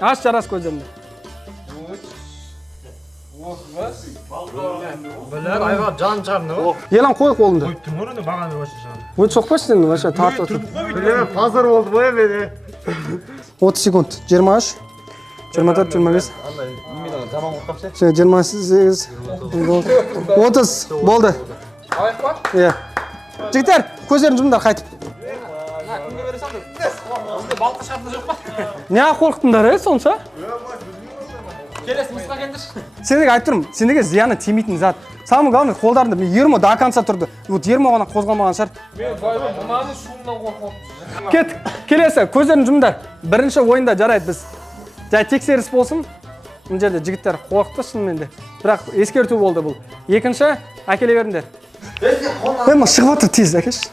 Аш, Жарас көздеріңді. Блядь, айға жан шығарны ғой. Елан қой қолыңды. Түңіріні маған бір вообще жан. Өт соқпашы сен, вообще тартып отыр. Блядь, пазар болды ғой мене. 30 секунд. 23, 24, 25. 28, 30. Болды. Иә. Жігіттер, көздерін жұмдар қайтып. Не қорықтыңдар, сонша? Келесі мысқа келдірші. Сендегі айтып тұрмын, сендегі зияны тимейтін зат. Самый главный қолдарында мен Ермо до конца тұрды. Вот Ермо ғана қозғалмаған шығар. Мен байбай мынаның шуынан қорқып. Кет, келесі, көздерін жұмдар. Бірінші ойында жарайды біз. Жай тексеріс болсын. Мына жерде жігіттер қорықты шынымен де. Бірақ ескерту болды бұл. Екінші, әкеле беріңдер. Эма шығып отыр тез, әкеш.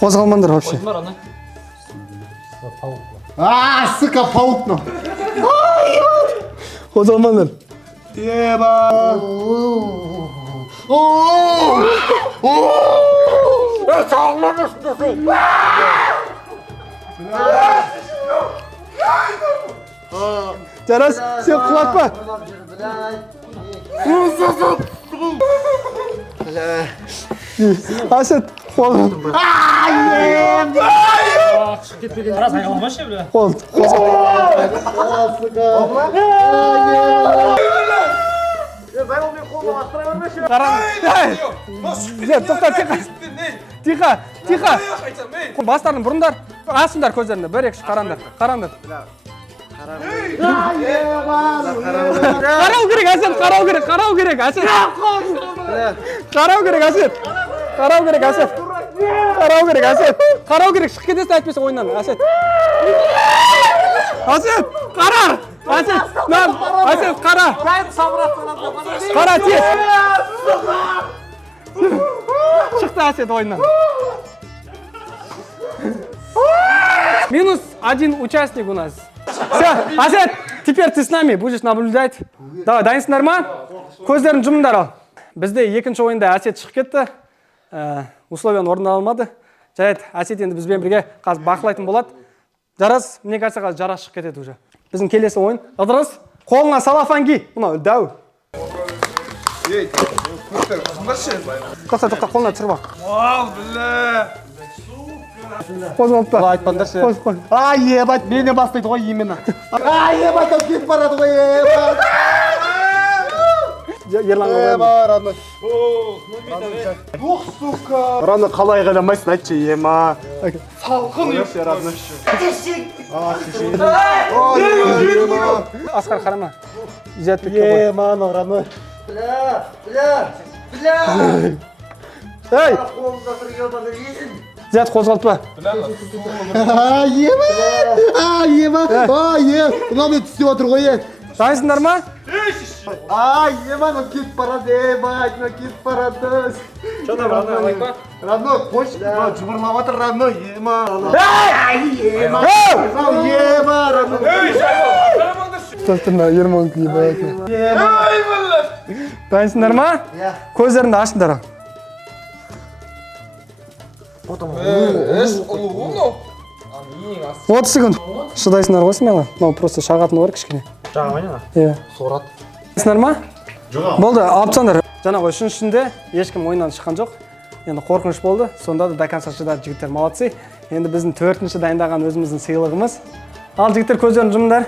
Қозғалмаңдар вообще. Сука, паук, ну. Қозғалмаңдар. Еба. Жарас, сен құлатпа. Асет, қолын. Жарас айғаламашы, бля. Қолын. Тихо. Бастарын бұрындар. Асыңдар көздерінде. 1, 2, 3 қараңдар. Қарау керек, Асет. Қарау керек, шығып кетесің әйтпесе ойыннан, Асет. Қара. Асет, қара. Қара тез. Шықты Асет ойыннан. Минус 1 участник у нас. Все, Асет, теперь ты с нами будешь наблюдать. Давай, дайынсыңдар ма? Көздерін жұмыңдар ал. Бізде екінші ойында Асет шығып кетті. Условияны орындалмады. Жарайды, Асет енді бізбен бірге қазір бақылайтын болады. Жарас, мне кажется, қазір Жарас шығып кетеді уже. Біздің келесі ойын. Ыдырыс, қолыңа салафан ки. Мына дәу. Тоқта, қолына түсіріп ал. Вау, бля. Қозғалтпа. Айтпаңдаршы. Қоз. Ай, ебать, мені бастайды ғой именно. Ай, ебать, ол кетіп барады ғой, ебать. Ерланға Ема, Рано. Ух, сука. Рано қалай қайламайсың, айтшы, ема. Салқын еші, Рано. Асқар қарама. Зиятбекке қой. Ема, Рано. Ей! Зият қозғалтпа. Ема. Мынау мен түсіп отыр ғой, е. Дайынсыңдар ма? Ема, мынау кетіп барады, ебать, мынау кетіп барады. Что там, Рано, лайка? Рано, қойшы, жұмырлап отыр, Рано, ема. Ема, Рано. Тостырна, Ермон ебать. Дайынсыңдар ма? Көздеріңді ашыңдар ал. 30 секунд. Шыдайсыңдар ғой смело. Мынау просто шағатын бар кішкене. Жағамайна? Иә. Сорат. Дайынсыңдар ма? Болды, алып тастаңдар. Жаңағы үшіншісінде ешкім ойыннан шыққан жоқ. Енді қорқыныш болды. Сонда да до конца шыдады жігіттер, молодцы. Енді біздің 4-ші дайындаған өзіміздің сыйлығымыз. Ал жігіттер, көздерін жұмыңдар.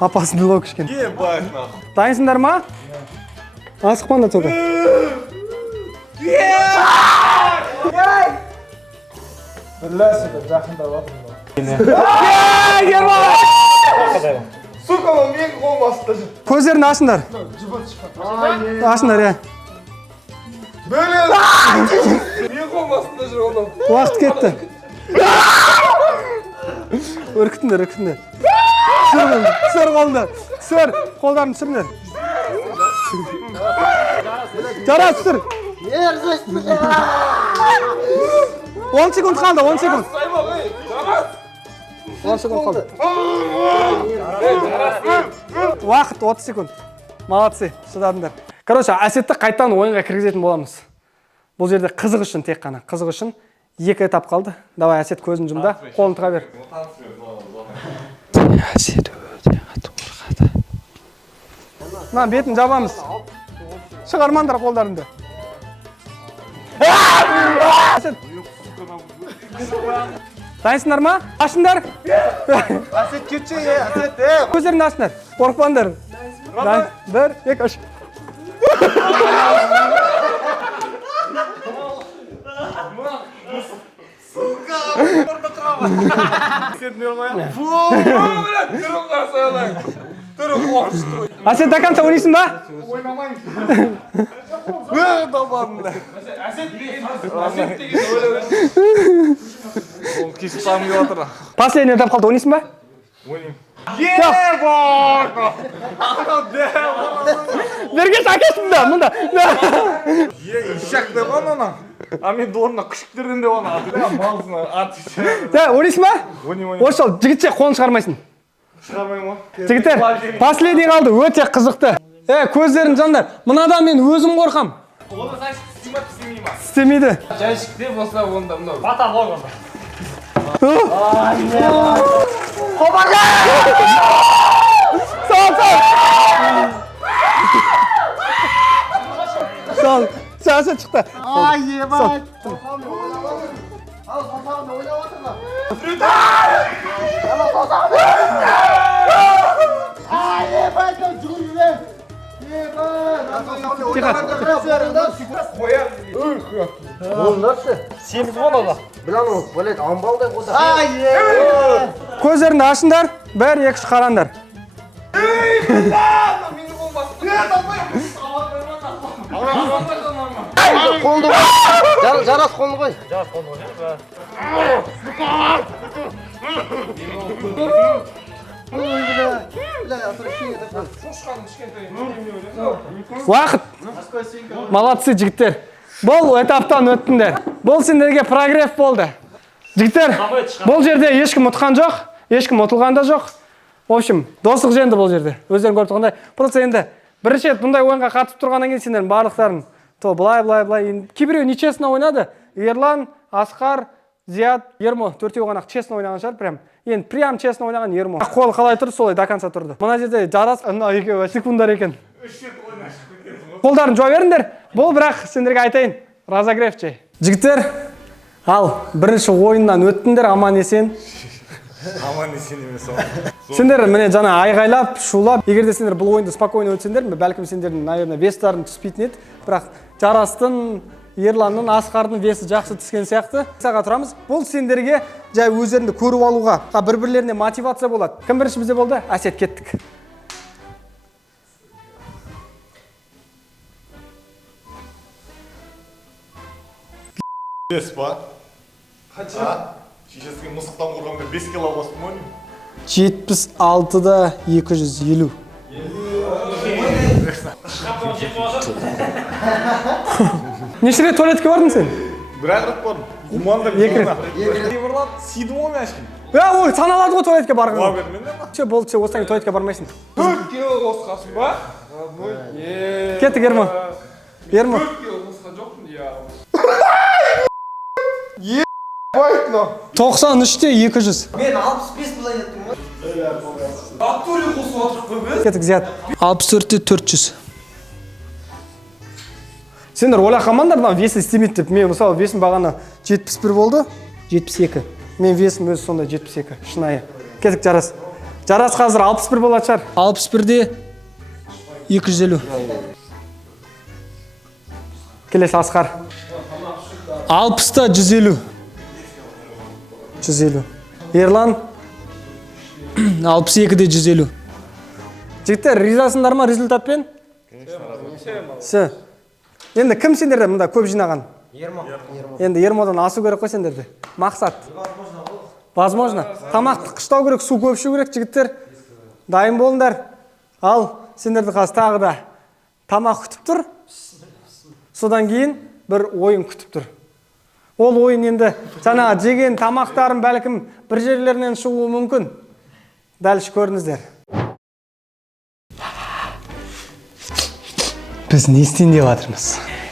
Опасный кішкене. Дайынсыңдар ма? Асықпаңдар только. Бірләсі де жақында батырмын. Герман! анау менің қолым астында жүр. Көздерін ашыңдар. Ашыңдар, иә. Бөлен. Менің қолым астында жүр анау. Уақыт кетті. Үркітіңдер, үркітіңдер. Түсір қолды. Түсір. Қолдарын түсіріңдер. Жарас, түсір. 10 секунд қалды, 10 секунд. 10 секунд қалды. Уақыт 30 секунд. Молодцы, шыдадыңдар. Короче, Әсетті қайтадан ойынға кіргізетін боламыз. Бұл жерде қызық үшін тек қана, қызық үшін 2 этап қалды. Давай, Әсет көзін жұмда, қолын тұра бер. Әсет өте қатты қорқады. Мына бетін жабамыз. Шығармаңдар қолдарыңды. Әсет. Дайынсыңдар ма? Ашыңдар. Әсет кетші, Әсет. Көздеріңді ашыңдар. Қорықпаңдар. 1, 2, 3. Әсет, до конца ойнайсың ба? Последний этап қалды, ойнайсың ба? Бергеш әкесің да, мұнда. Ишак деп ана. А мен орнына күшіктерден деп ана. Малсына ат. Ойнайсың ба? Ойнайм. Осы жол жігітше қолын шығармайсың. Шығармайм ма? Жігіттер, последний қалды, өте қызықты. Көздерін жандар, мынадан мен өзім қорқам. Оны значит істемей ма? Істемейді. Жәшікте болса онда мынау. Бата болған. Сол, Әсет шықты. Ай, ебать. Көздеріңді ашыңдар, 1, 2, 3 қараңдар. Жарас қолын қой. Уақыт. Молодцы, жігіттер. Бұл этаптан өттіңдер. Бұл сендерге прогресс болды. Жігіттер, бұл жерде ешкім ұтқан жоқ, ешкім ұтылған да жоқ. В общем, достық жеңді бұл жерде. Өздерің көріп тұрғандай. Просто енді бірінші рет бұндай ойынға қатысып тұрғаннан кейін сендердің барлықтарын былай. Кейбіреу нечестно ойнады. Ерлан, Асқар, Зият, Ермо, 4-еу ғана честно ойнаған шығар, прям честно ойнаған Ермо. Қол қалай тұрды, солай до конца тұрды. Мына жерде Жарас, екеуі секундар екен. Қолдарын жуа беріңдер. Бұл бірақ сендерге айтайын, разогревче. Жігіттер, ал бірінші ойыннан өттіңдер, аман есен. Аман есен емес ол. Сендер міне жаңа айғайлап, шулап, егерде сендер бұл ойынды спокойно өтсеңдер, бәлкім сендердің, наверное, вестарын түспейтін еді. Бірақ Жарастың, Ерланның, Асқардың весі жақсы түскен сияқты. Саға тұрамыз. Бұл сендерге жай өздеріңді көріп алуға, бір-бірлеріне мотивация болады. Кім бірінші бізде болды? Әсет, кеттік. Бес па? Қанша? Шешесіге мысықтан қорғанға 5 кило бастым ма? 76-да 250. Неше рет туалетке бардың сен? Бір-ақ рет бардым. Құманда Екі сидім ғой мәшкін. Ой, саналады ғой туалетке барған. Ба бермен де ма? Болды, осыдан кейін туалетке бармайсың. 4 кило қосқасын ба? Кеттік, Ермо. 4 кило қосқан жоқпын, я. 93-те 200. Мен 65 былай еттім ғой. Аттури қосып отырық қой біз. Кеттік, Зият. 64-те 400. Сендер ойлақамандар, весі істемейді деп. Мен мысалы весім бағана 71 болды, 72. Мен весім өзі сонда 72, шынайы. Кеттік, Жарас. Жарас қазір 61 болады шығар. 61-де 250. Келесі Асқар. 60-та 150. 150. Ерлан 62-де 150. Жігіттер, ризасыңдар ма результатпен? Все. Енді кім сендерді мұнда көп жинаған? Енді Ермодан асу керек қой сендерді. Мақсат. Возможно. Тамақты қыштау керек, су көп ішу керек, жігіттер. Дайын болыңдар. Ал сендерді қазір тағы да тамақ күтіп тұр. Содан кейін бір ойын күтіп тұр. Ол ойын енді жаңа жеген тамақтарын бәлкім бір жерлерінен шығуы мүмкін. Дәл көріңіздер. Біз не істейін деп жатырмыз?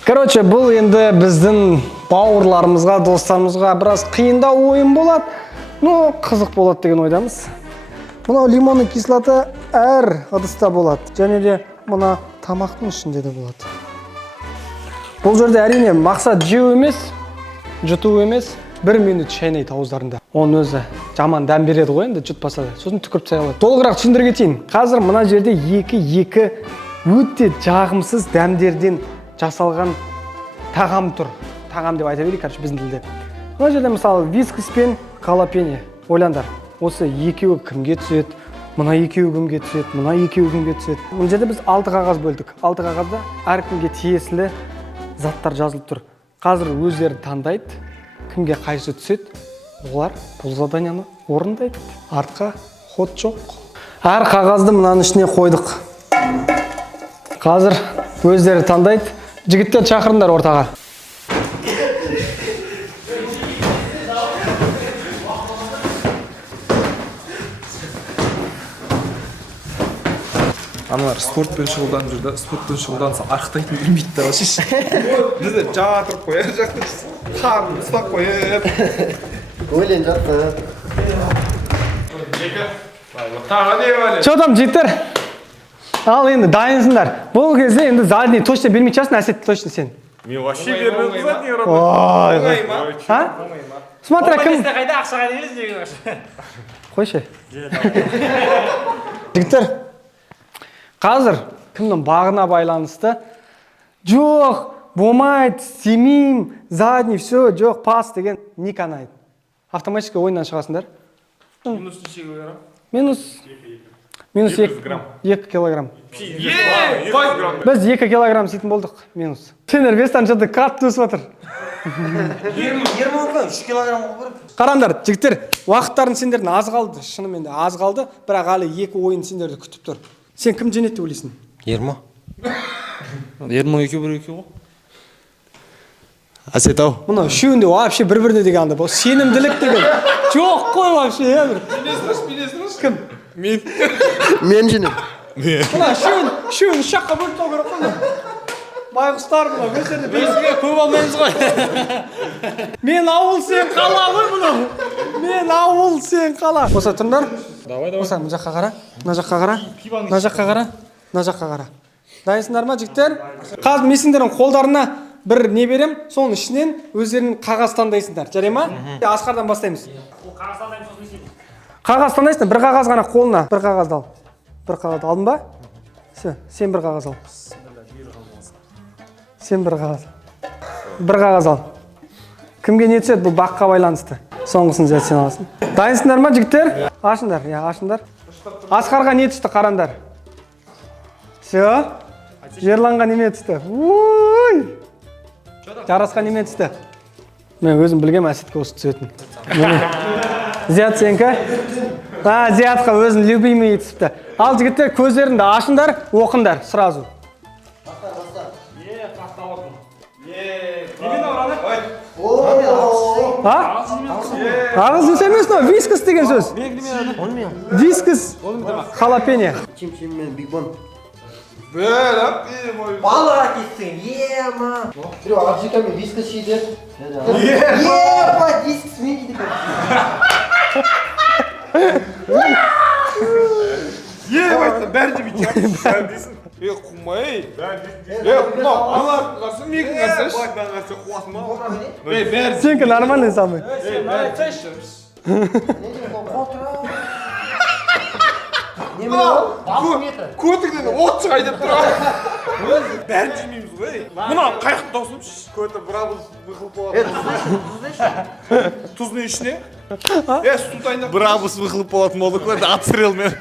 Короче, бұл енді біздің бауырларымызға, достарымызға біраз қиындау ойын болады. Ну, қызық болады деген ойдамыз. Мынау лимонның кислоты әр ыдыста болады. Және де мына тамақтың ішінде де болады. Бұл жерде әрине мақсат жеу емес, жұту емес, 1 минут шайнайды ауыздарында. Оның өзі жаман дәм береді ғой енді жұтпаса да. Сосын түкіріп тастай алады. Толығырақ түсіндіре кетейін. Қазір мына жерде екі өте жағымсыз дәмдерден жасалған тағам тұр. Тағам деп айта берейік, короче, біздің тілде. Мына жерде мысалы вискас пен халапеньо. Ойландар, осы екеуі кімге түседі? Мына екеуі кімге түседі? Мына екеуі кімге түседі? Мына жерде біз 6 қағаз бөлдік. 6 қағазда әркімге тиесілі заттар жазылып тұр. Қазір өздері таңдайды, кімге қайсы түседі, олар бұл заданияны орындайды. Артқа ход жоқ. Әр қағазды мынаның ішіне қойдық. Қазір өздері таңдайды. Жігіттер шақырыңдар ортаға. Аналар спортпен шұғылданып жүрді, спортпен шұғылданса арықтайтын білмейді да шеш. Бізде жатырып қояр жақты, қарнын ұстап қояр. Өлен жатты. Тағы не бәле? Что там, жігіттер? Ал енді дайынсыңдар. Бұл кезде енді задний точно бермей часын, әсет точно сен. Мен вообще бермедім задний Ой, а? Смотря кім... Қайда ақшаға дейміз деген ақша. Қойшы. Жігіттер, қазір кімнің бағына байланысты? Жоқ, болмайды, семейм, задний, все, жоқ, пас деген не канает. Автоматически ойыннан шығасыңдар. Минус неше килограмм? Минус 2 килограмм. Біз 2 килограмм сөйтін болдық, минус. Сендер бестан жады қатты өсіп отыр. 3 килограмм қой. Қараңдар, жігіттер, уақыттарын сендердің аз қалды, шынымен де аз қалды, бірақ әлі 2 ойын сендерді күтіп тұр. Сен кім жеңеді деп ойлайсың? Ермо. Ермо екеу ғой. Әсет ау. Мына үшеуінде вообще бір-біріне деген андай, бұл сенімділік деген. Жоқ қой вообще. Билесіңіз? Кім? Мен жеңем. Мына үшеуін үш жаққа бөліп тастау керек қой. Байғұстар мына өздеріне бізге көп алмаймыз ғой. Мен ауыл, сен қала ғой мынау. Мен ауыл, сен қала. Осы тұрыңдар. Осы мына жаққа қара, мына жаққа қара, мына жаққа қара, мына жаққа қара. Дайынсыңдар ма, жігіттер? Қазір мен сендердің қолдарына бір не берем, соның ішінен өздерің қағаз таңдайсыңдар. Жарай ма? Асқардан бастаймыз. Қағаз таңдайсыңдар, бір қағаз ғана қолына, бір қағазды ал. Бір қағазды алдың ба? Сен бір қағаз ал. Сен бір қағаз. Бір қағаз ал. Кімге не түседі, бұл баққа байланысты. Соңғысын жат сен аласың. Дайынсыңдар ма, жігіттер? Ашыңдар, ашыңдар. Асқарға не түсті, қарандар. Все. Ерланға неме түсті. Жарасқа неме түсті. Мен өзім білгем, Әсетке осы түсетін. Зият сенкі? Зиятқа өзін любимый түсіпті. Ал жігіттер, көздеріңді ашыңдар, оқыңдар, сразу. Ағыз десе емес, вискас деген сөз. Вискас, халапеньо. Чим-чим мен бигбон. Балыға кеттің, ема. Біреу аджика мен вискас жейді. Ема, вискас мен дейді. Айтса, бәрі де бүйтіп бәрі дейсің. Құмай. Мынау, алар қарсы мекін қарсыш. Бән қарсы қуасың ма? Сенкі нормальный самый. Көтігден от шығай деп тұр. Бәрін жемейміз ғой. Мына қайық даусым көті брабыз бұқылып болады. Тұзның ішіне? Су дайындап. Брабус выхлоп болатын болдық қой, отстрелмен.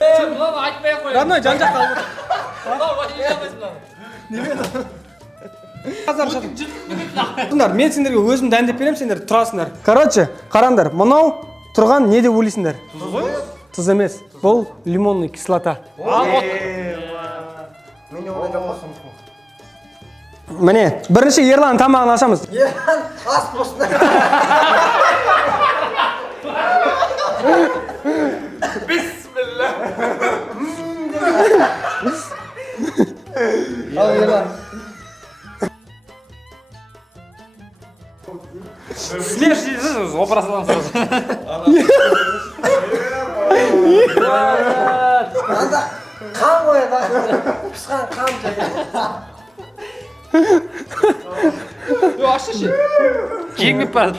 Мынаны айтпай ақ қой. Родной, жан жақта алып Мынау вообще алмайсың мынаны. отырсыңдар. Мен сендерге өзім дәндеп беремін, сендер тұрасыңдар. Короче, қараңдар, мынау тұрған не деп ойлайсыңдар? Тұз ғой? Тұз емес. Бұл лимонный кислота. Міне, бірінші Ерлан тамағын ашамыз. Ерлан, ас болсын. Ал Ерлан. Следующий вопрос сразу. Анда қан қояды. Пысқан қан жайы. Ашшы ше. Жеңіп барады.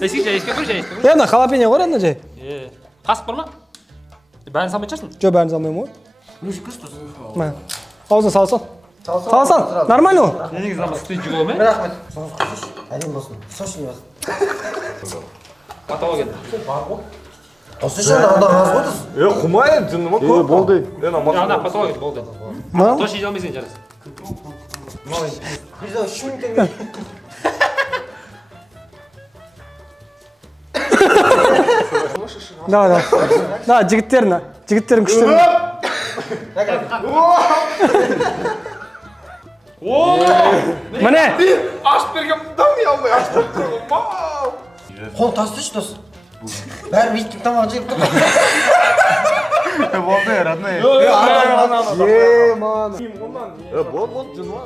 Еске қой. Ана халапеньо ғой ана жай. Қасық бар ма? Бәрін салмай шығарсың? Жоқ, бәрін салмаймын ғой. Мә. Аузына сал. Сал. Нормально ғой? Негізі намаз істей жүгіре ме? Рахмет. Әдем болсын. Сошын бас. Патология. Осы үшін анда аз ғой тұз. Құмай жынды ма көп? Болды. Ана патология болды. Тош ете алмайсың жарас. Bizde 3000 tenge. Да, жігіттердің күштерін. Міне! Ашып берген мұндан алмай ашып тұрғым. Қол тасты дос. Бәрі биттің тамақ жеп тұр. Болды, родной. Ман. Болды, жынма.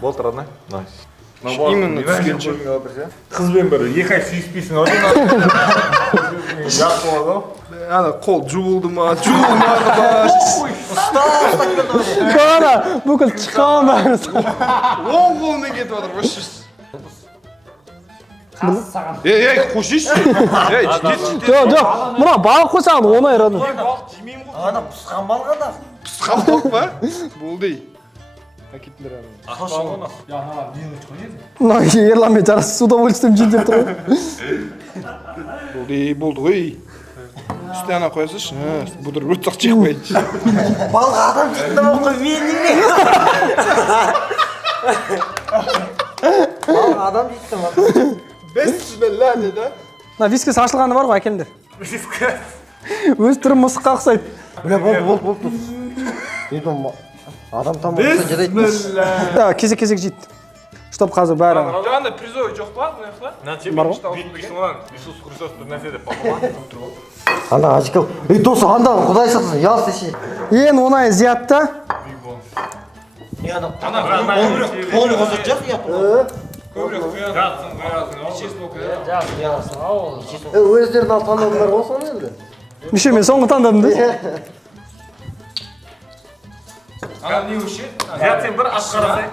Болды, родной. Именно түскенше. Қызбен бір екі ай сүйіспейсің ау. Жақсы болады ау. Ана қол жуылды ма, жуылмады ма. Қана, бүкіл шыққан бәріміз. Оң қолымен кетіп отыр, өшіш. Ей, қошиш. Ей, Жоқ, мұна балық қойсаған оңай родной. Ана пысқан балға да. Пысқан балық па? Болды. Әкеттілер ана. Мына Ерланмен жарас с удовольствием жейін деп тұр ғой. Болды ғой. Үсте ана қоясыш. Бұдыр өтсақ чекпайды. Балға адам жейді ма қой мен неме? Балға адам жейді ма? Бесмилля деді. Мына вискасы ашылғаны бар ғой, әкеліңдер. Өз түрі мысыққа ұқсайды. Бля, болды. Адам там болса жадайды. Кезек жейді. Чтоб қазір бәрі. Жаңағындай призой жоқ па мына жақта? Бар ғой? Иисус Христос бір нәрсе деп папама. Ана ажикал. Ей дос, анда құдай сақтасын, ялс десе. Ең оңай зиятта. Қолы қосыр жоқ, өздерін ал таңдадыңдар ғой соны енді. Меше мен соңғы таңдадым да. Ана не үшін? Сен бір аш қарасай.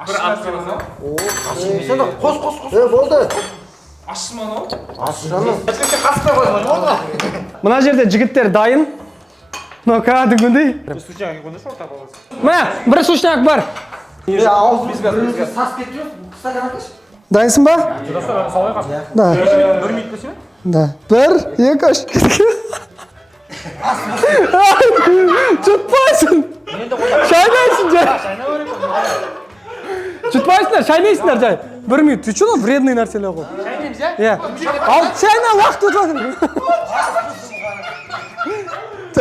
Қос. Болды. Ашшы ма анау? Ашшаны. Мына жерде жігіттер дайын. Но кәдімгідей. Мә, бір сушняк бар. Аузымызға сас кетіп жүр. Қыста қарақаш. Дайынсың ба? Да. Бір минут көсе ме? Да. Бір, екі, үш. Жұтпайсың. Шайнайсың жай. Жұтпайсыңдар, шайнайсыңдар жай. Бір минут. Ты что, вредный нәрселер ғой? Шайнаймыз, иә? Иә. Ал шайна уақыт өтіп жатыр.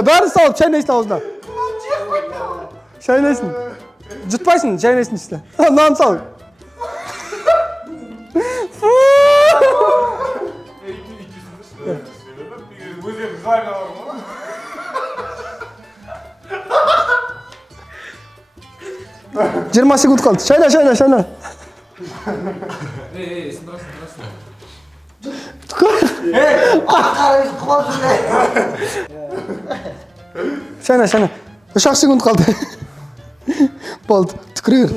Бәрін салып шайнайсың аузына. Шайнайсың. Жұтпайсың, шайнайсың ішті. Нан сал. Жиырма секунд қалды. Шайна. Сындырасың. Шайна. 3 секунд қалды. Болды. Түкір.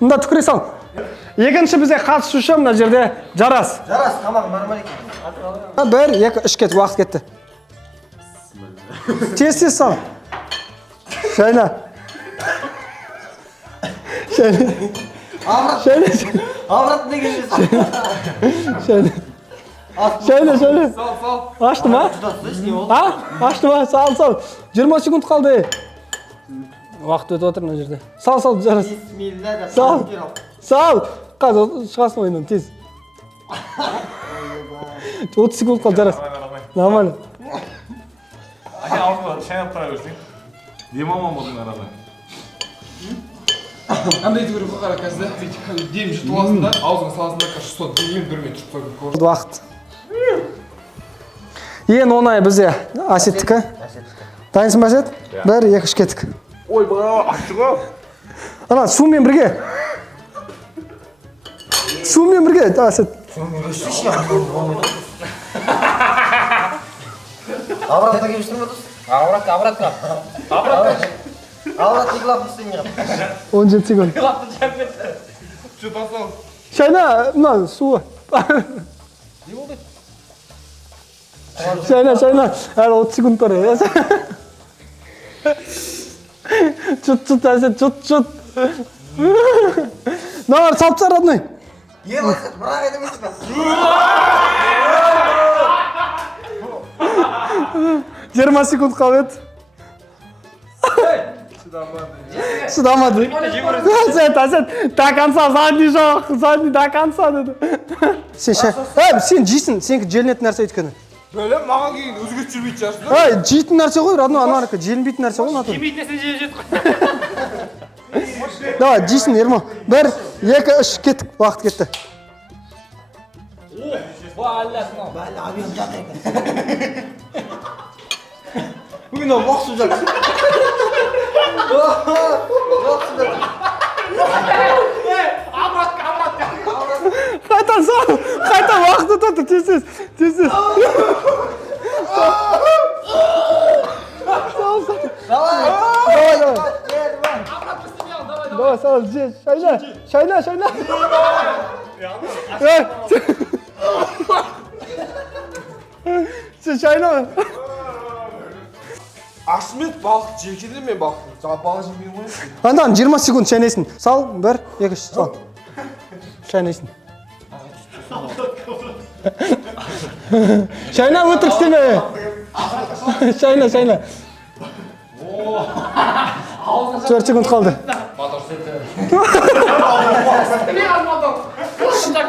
Мында түкіре сал. Екінші бізде қатысушы мына жерде Жарас. Жарас, тамақ нормаль екен. 1, 2, 3 кетті, уақыт кетті. Тез сал. Шайна. Обратно деген Şöyle. Sal. Açtım ha? Ha? Açtım ha? Sal. 20 sekund kaldı. Vaqt ötüp otur mı жерде? Sal жарас. Bismillah. Sal. Қазір шығасың ойыннан тез. 30 секунд қалды жарас. Нормально. Aka ağzına şayap tara versin. Демалмам болдың арада. Андай ету керек қой қара қазір дем жұтып аласың да аузыңа саласың да қазір сол деммен бірмен жұтып қойып Vaqt. Ең оңай бізде Асеттікі. Дайынсың ба Асет? 1, 2, 3 кеттік. Ой бара ашығы. Ана сумен бірге. Сумен бірге Асет. Обратно келістірме дос. Обратно. Обратно иглап істемей. 17 секунд. Что тастал? Шайна, мына суы. Шайна. Әлі 30 секунд бар. Жұт, Асет, жұт. Давай, салып тастар, родной. Ебать, бірақ едеміз бе? 20 секунд қалып еді. Шыдамады. Асет, до конца, задний до конца деді. Сен жейсің, сенікі желінетін нәрсе өйткені. Бөлем маған кейін өзгеріп жүрмейтін шығарсың. Жейтін нәрсе ғой, родной, ананікі желінбейтін нәрсе ғой, натур. Жемейтін нәрсе жеп Давай, жейсің, Ермол. 1, 2, 3, кеттік, уақыт кетті. Бүгін ол боқсып жатыр. Қайтан сал, қайтан уақыт өтіп, тез. Давай, сал, же, шайна. Шайна. Ахмет балық жекеді мен балықты. Жаңа балық жемей қойып. Андан 20 секунд шайнайсың. Сал, 1, 2, 3, сал. Шайнайсың. Шайна өтірік істеме. Шайна. 4 секунд қалды.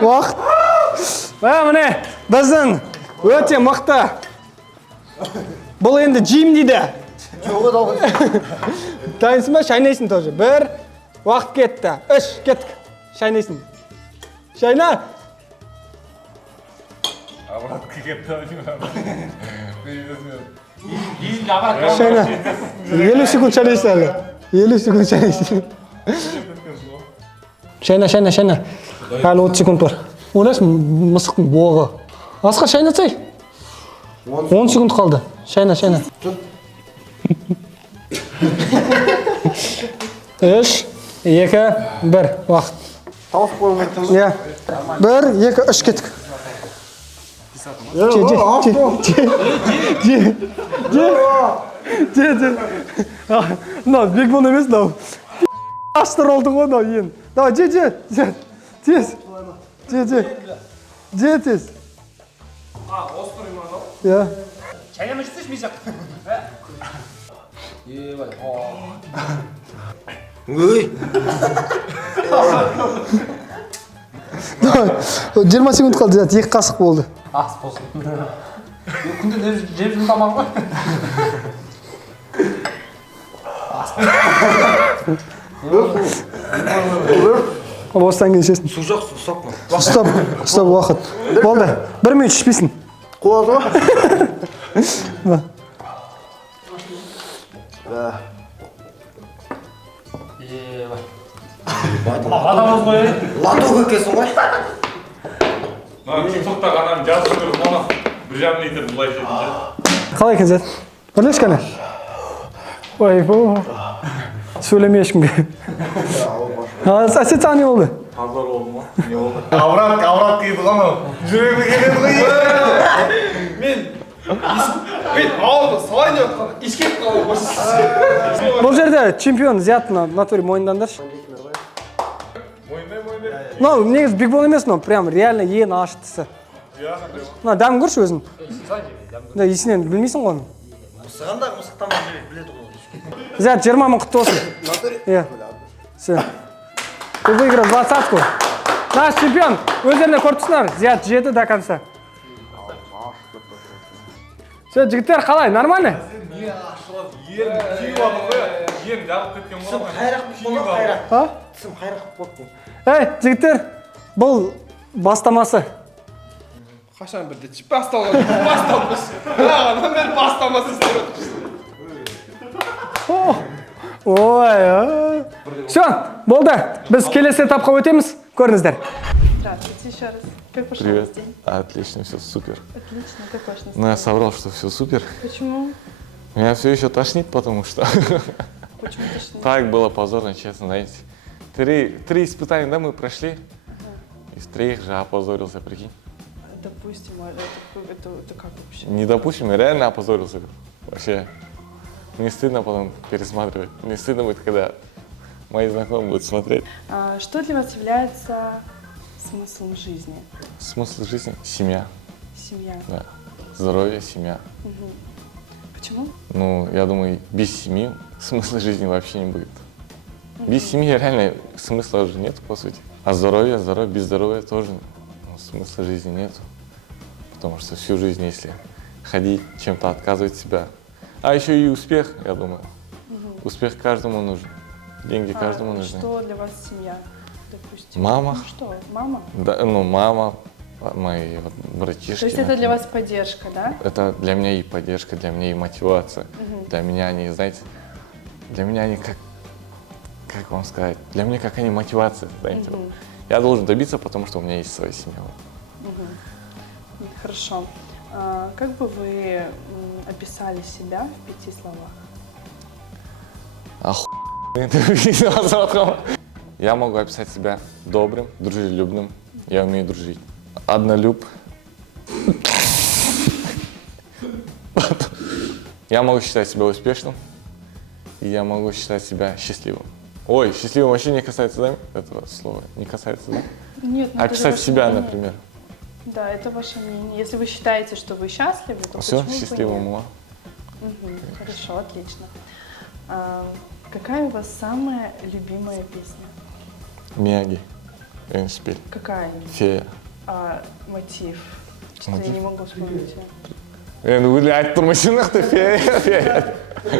Уақыт. Міне, біздің өте мықты. Бұл енді жейм дейді. Дайынсың ба? Шайнайсың тоже. 1, уақыт кетті. 3, кеттік. Шайнайсың. Шайна. Шайна. 50 секунд шайнайсың әлі. 50 секунд шайнайсың. Шайна. Әлі 30 секунд бар. Ойлайсың, мысықтың боғы. Асқа шайнатсай. 10 секунд қалды. Шайна. 3, 2, 1, уақыт. Тауысып қойып жүртім. 1, 2, 3 кеттік. Же. Мынау бекбон емес, мынау. Аштыр олдың ғой, мынау ең. Давай, же. Тез. Же, тез. Острый мынау. Я. Шайнама жүрсеш мен жақ. Ебать. Өй. 20 секунд қалды, 2 қасық болды. Ас болсын. Күнде жеп жүрген тамақ қой. Осыдан кейін ішесің. Су жоқ, су соқма. Стоп, уақыт. Болды. 1 минут ішпейсің. Қуады ма? Адамыз ғой. Латуға кесін ғой. TikTok'ta adam жазып жүріп оны 1,5 литр былай ішетін. Қалай екен Зет? Бірлеш кәне? Ой, сөйлеме ешкімге. Әсет саған не болды? Пазар oldu mu? Ne oldu? Avrat қиды ғана. Жүрегі келеді ғой. Мен ауылды салайын деп жатқан. Ешкеп қалып Бұл жерде чемпион Зият натуре мойындаңдаршы. мынау негізі бигбол емес, мынау прям реально ең аштысы. Мына дәмін көрші өзің. Да, есінен білмейсің ғой оны. Мысығанда мысықтан біледі ғой. Зият, 20 мың құтты болсын. Иә. Все. Ты выиграл 20-ку. Наш чемпион. Өздеріне көріп тұрсыңдар. Зият жеді до конца. Все, жігіттер қалай? Нормально? Ең жағып кеткен ғой. Қайрақ болды, қайрақ. А? Тісім қайрақ болды. Эй, жігіттер, бұл бастамасы. Қашан бірде басталған басталмас. Ағаннан бері бастамасы істеп Ой, все, болды. Біз келесі этапқа өтеміз. Көріңіздер. Здравствуйте еще раз. Как прошел Привет. ваш день? Отлично, все супер. Отлично, как ваш Ну, я настроение? соврал, что все супер. Почему? Меня все еще тошнит, потому что Почему тошнит? так было позорно, честно, знаете. Три испытания, да, мы прошли. Из 3 же опозорился, прикинь. Допустим, это как вообще? Не допустим, я реально опозорился. Вообще, не стыдно потом пересматривать. Не стыдно будет, когда мои знакомые будут смотреть. Что для вас является смыслом жизни? Смысл жизни – семья, Семья. да. Здоровье, семья. Мгм. Почему? Ну, я думаю, без семьи смысла жизни вообще не будет. Без семьи реально смысла уже нет, по сути. А здоровье, без здоровья тоже смысла жизни нет. Потому что всю жизнь, если ходить, чем-то отказывать себя. А еще и успех, я думаю. Успех каждому нужен. Деньги каждому нужны. Что для вас семья? Допустим. Мама. Ну что, мама? Да, ну, мама, мои вот братишки. То есть это для вас поддержка, да? Это для меня и поддержка, для меня и мотивация. Для меня они, знаете, для меня они как вам сказать, для меня как они мотивация, знаете. Вот. Я должен добиться, потому что у меня есть своя семья. Хорошо. Как бы вы описали себя в 5 словах? Я могу описать себя добрым, дружелюбным. Я умею дружить. Однолюб. Я могу считать себя успешным. И я могу считать себя счастливым. Ой, счастливым вообще не касается, да, этого слова? Не касается, да? Нет, ну это же Описать ваше себя, мнение. например. Да, это ваше мнение. Если вы считаете, что вы счастливы, то Все, почему бы счастливым. нет? Хорошо, отлично. Какая у вас самая любимая песня? Мияги. Эндшпиль. Какая? Фея. Мотив. Что-то Мотив? я не могу вспомнить. Фея.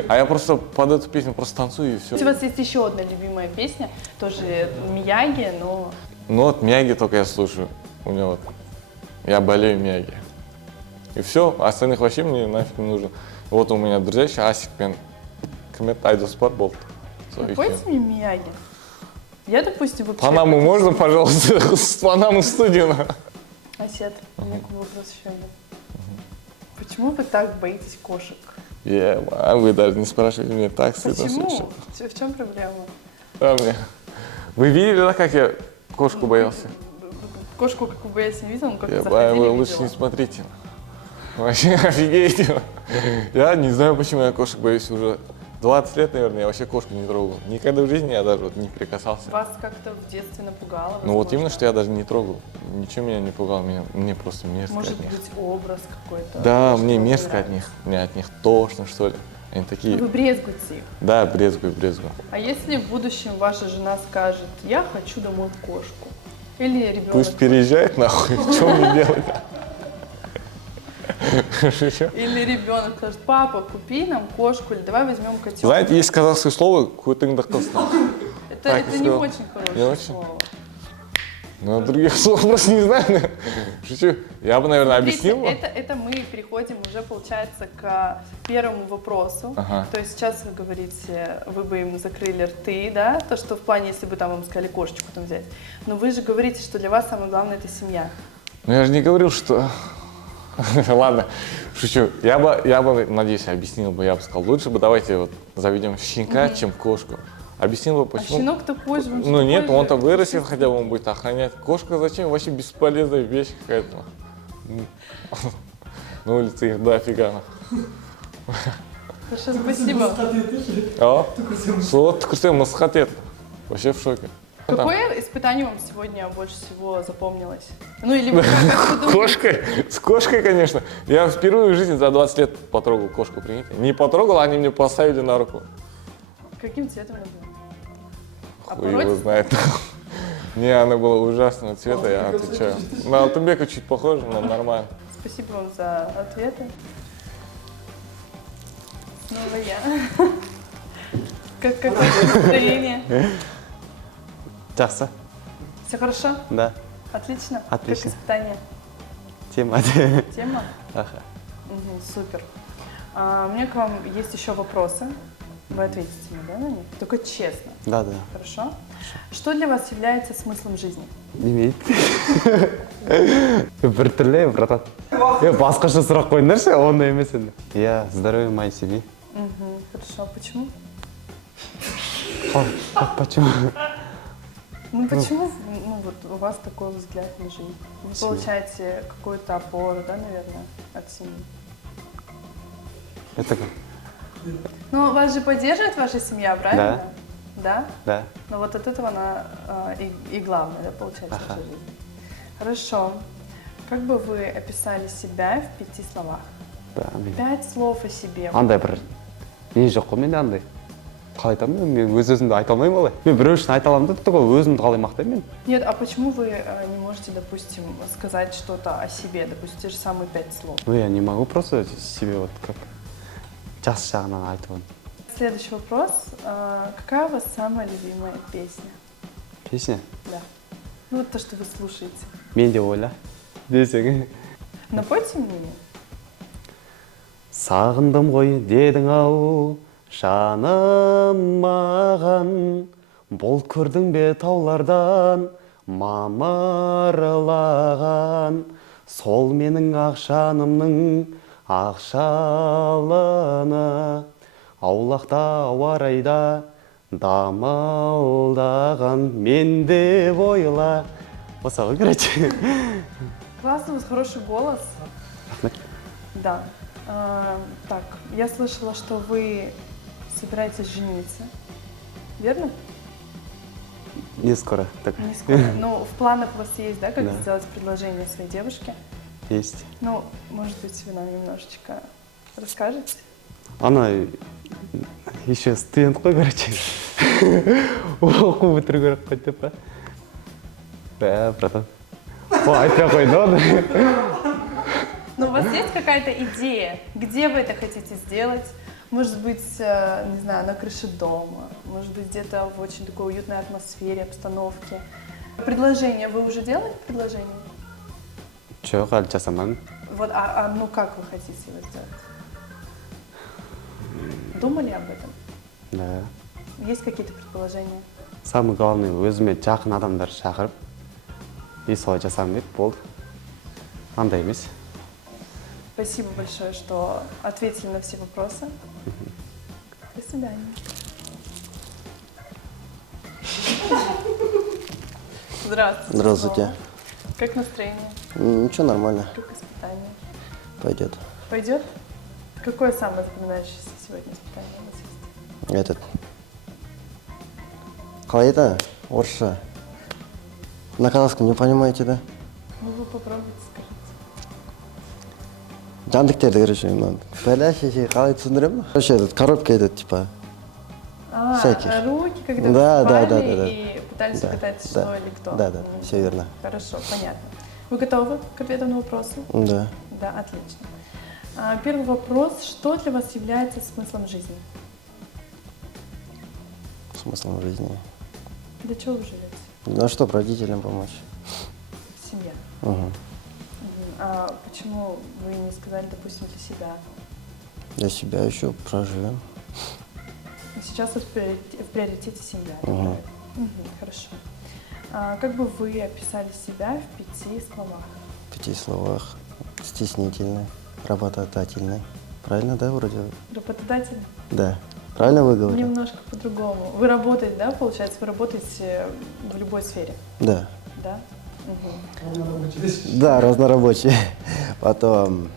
А я просто под эту песню просто танцую и все. У вас есть еще одна любимая песня, тоже Мияги, но... Ну вот Мияги только я слушаю. У меня вот, я болею Мияги. И все, остальных вообще мне нафиг не нужно. Вот у меня друзья еще Асик пен Кмет Айдоспорт был. Вы поете мне Мияги? Я, допустим, вообще... Панаму можно, пожалуйста, с Панаму в студию? Асет, у меня вопрос еще один. Почему вы так боитесь кошек? А вы даже не спрашиваете, мне так стыдно слушать. Почему? В чем проблема? Вы видели, да, как я кошку боялся? Кошку, как бы я не видела, но как Я заходили, вы лучше видела. не смотрите. Вообще офигеете. Я не знаю, почему я кошек боюсь уже 20 лет, наверное, я вообще кошку не трогал. Никогда в жизни я даже вот не прикасался. Вас как-то в детстве напугало? Ну вот возможно? именно, что я даже не трогал. Ничего меня не пугало, мне просто мерзко Может от них. быть, образ какой-то? Да, что мне вам мерзко от нравится? них. Мне от них тошно, что ли. Они такие. Вы брезгуете их. Да, брезгую. А если в будущем ваша жена скажет, я хочу домой кошку? Или ребенок? Пусть переезжает нахуй, что мне делать? Шучу. Или ребенок скажет, папа, купи нам кошку, или давай возьмем котенка. Знаете, есть казахское слово «кутыңды қылсын». Это так, не всё. очень хорошее Не очень? слово. Но других слов просто не знаю. Шучу. Я бы, наверное, Смотрите, объяснил. это мы переходим уже, получается, к первому вопросу. Ага. То есть сейчас вы говорите, вы бы им закрыли рты, да? То, что в плане, если бы там вам сказали кошечку там взять. Но вы же говорите, что для вас самое главное – это семья. Ну я же не говорил, что... Ладно, шучу. Я бы, надеюсь, объяснил бы, я бы сказал, лучше бы давайте вот заведем щенка, чем кошку. Объяснил бы, почему. А щенок такой же, он же Ну нет, такой он-то же. вырастет, хотя бы он будет охранять. Кошка зачем? Вообще бесполезная вещь какая-то. На улице их дофига. Хорошо, спасибо. А? Сол түкірсем мысқат еді. Вообще в шоке. Какое испытание вам сегодня больше всего запомнилось? Ну или вы как вы думаете? Кошкой? С кошкой, конечно. Я впервые в жизни за 20 лет потрогал кошку, прикиньте. Не потрогал, они мне поставили на руку. Каким цветом она была? А Хуй его породистая? знает. Не, она была ужасного цвета, я отвечаю. На Алтынбека чуть похоже, но нормально. Спасибо вам за ответы. Снова я. Какое настроение? Жақсы. Все хорошо? Да. Отлично? Отлично. Как испытание? Тема. Тема? Ага. Супер. У меня к вам есть еще вопросы. Вы ответите мне, да, на них? Только честно. Да. Хорошо? Что для вас является смыслом жизни? Демейді. Біртүрлі, братан. Басқаша сұрақ қойыңдаршы, ондай емес енді. Я здоровье моей семьи. Хорошо. Почему? Почему? Ну почему вот у вас такой взгляд на жизнь? Вы получаете какую-то опору, да, наверное, от семьи? Это как? Ну, вас же поддерживает ваша семья, правильно? Да? Да. Ну вот от этого она и главное, да, получается, в вашей жизни. Хорошо. Как бы вы описали себя в 5 словах? 5 слов о себе. Андай бір не жоқ қой менде андай. Қалай айтамын мен өз-өзімді айта алмаймын олай. Мен біреу үшін айта аламын да ғой өзімді қалай мақтаймын мен. Нет, а почему вы не можете, допустим, сказать что-то о себе, допустим, те же самые 5 слов? Ну я не могу просто себе вот как жас жағынан айтып. Следующий вопрос. Какая у вас самая любимая песня? Песня? Да. Ну вот то, что вы слушаете. Мен де ойла десең. Напойте мне. Сағындым ғой дедің ау, жаным маған, бол көрдің бе таулардан, мамырлаған, сол менің ақшанымның ақшалыны, аулақта ауарайда дамылдаған, мен де ойла. Осы ғой, короче. Классно, у вас хороший голос. Да. Так, я слышала, что вы собираетесь жениться, верно? Не скоро. Так. Не скоро. Ну, в планах у вас есть, да, как сделать предложение своей девушке? Есть. Ну, может быть, вы нам немножечко расскажете? Она еще студент қой, короче. Оқу бітіру керек қой деп па. Да, братан. Айтпай қойды ғой. Но у вас есть какая-то идея, где вы это хотите сделать? Может быть, не знаю, на крыше дома, может быть, где-то в очень такой уютной атмосфере, обстановке. Предложение, вы уже делали предложение? Жоқ, әлі жасамадым. Вот, ну как вы хотите его сделать? Думали об этом? Да. Есть какие-то предположения? Самый главный, өзіме жақын адамдар шақырып, и солай жасам деп болды. Андай емес. Спасибо большое, что ответили на все вопросы. До свидания. Здравствуйте. Здравствуйте. снова. Как настроение? Ничего, нормально. Как испытание? Пойдет. Пойдет? Какое самое запоминающееся сегодня испытание у вас есть? Этот. Қалай это? Орысша. На казахском не понимаете, да? Ну вы попробуйте, скажите. Жандіктерді, короче, пәләшеше, қалай түсіндіремін? Короче, этот, коробка этот, типа. всяких. Руки, когда Да, да, выступали да. и пытались Да, угадать, да, что или кто. да, все верно. Хорошо, понятно. Вы готовы к ответу на вопросы? Да. Да, отлично. Первый вопрос. Что для вас является смыслом жизни? Смыслом жизни. Для чего вы живете? Ну, чтобы родителям помочь. Семья. Угу. А почему вы не сказали, допустим, для себя? Для себя еще проживем. Сейчас в приоритете семья. Угу. Хорошо. Как бы вы описали себя в 5 словах? В 5 словах. Стеснительный, работодательный. Правильно, да, вроде? Работодатель? Да. Правильно вы говорите? Немножко по-другому. Вы работаете, да, получается? Вы работаете в любой сфере? Да. Да? Да, разнорабочий. Потом...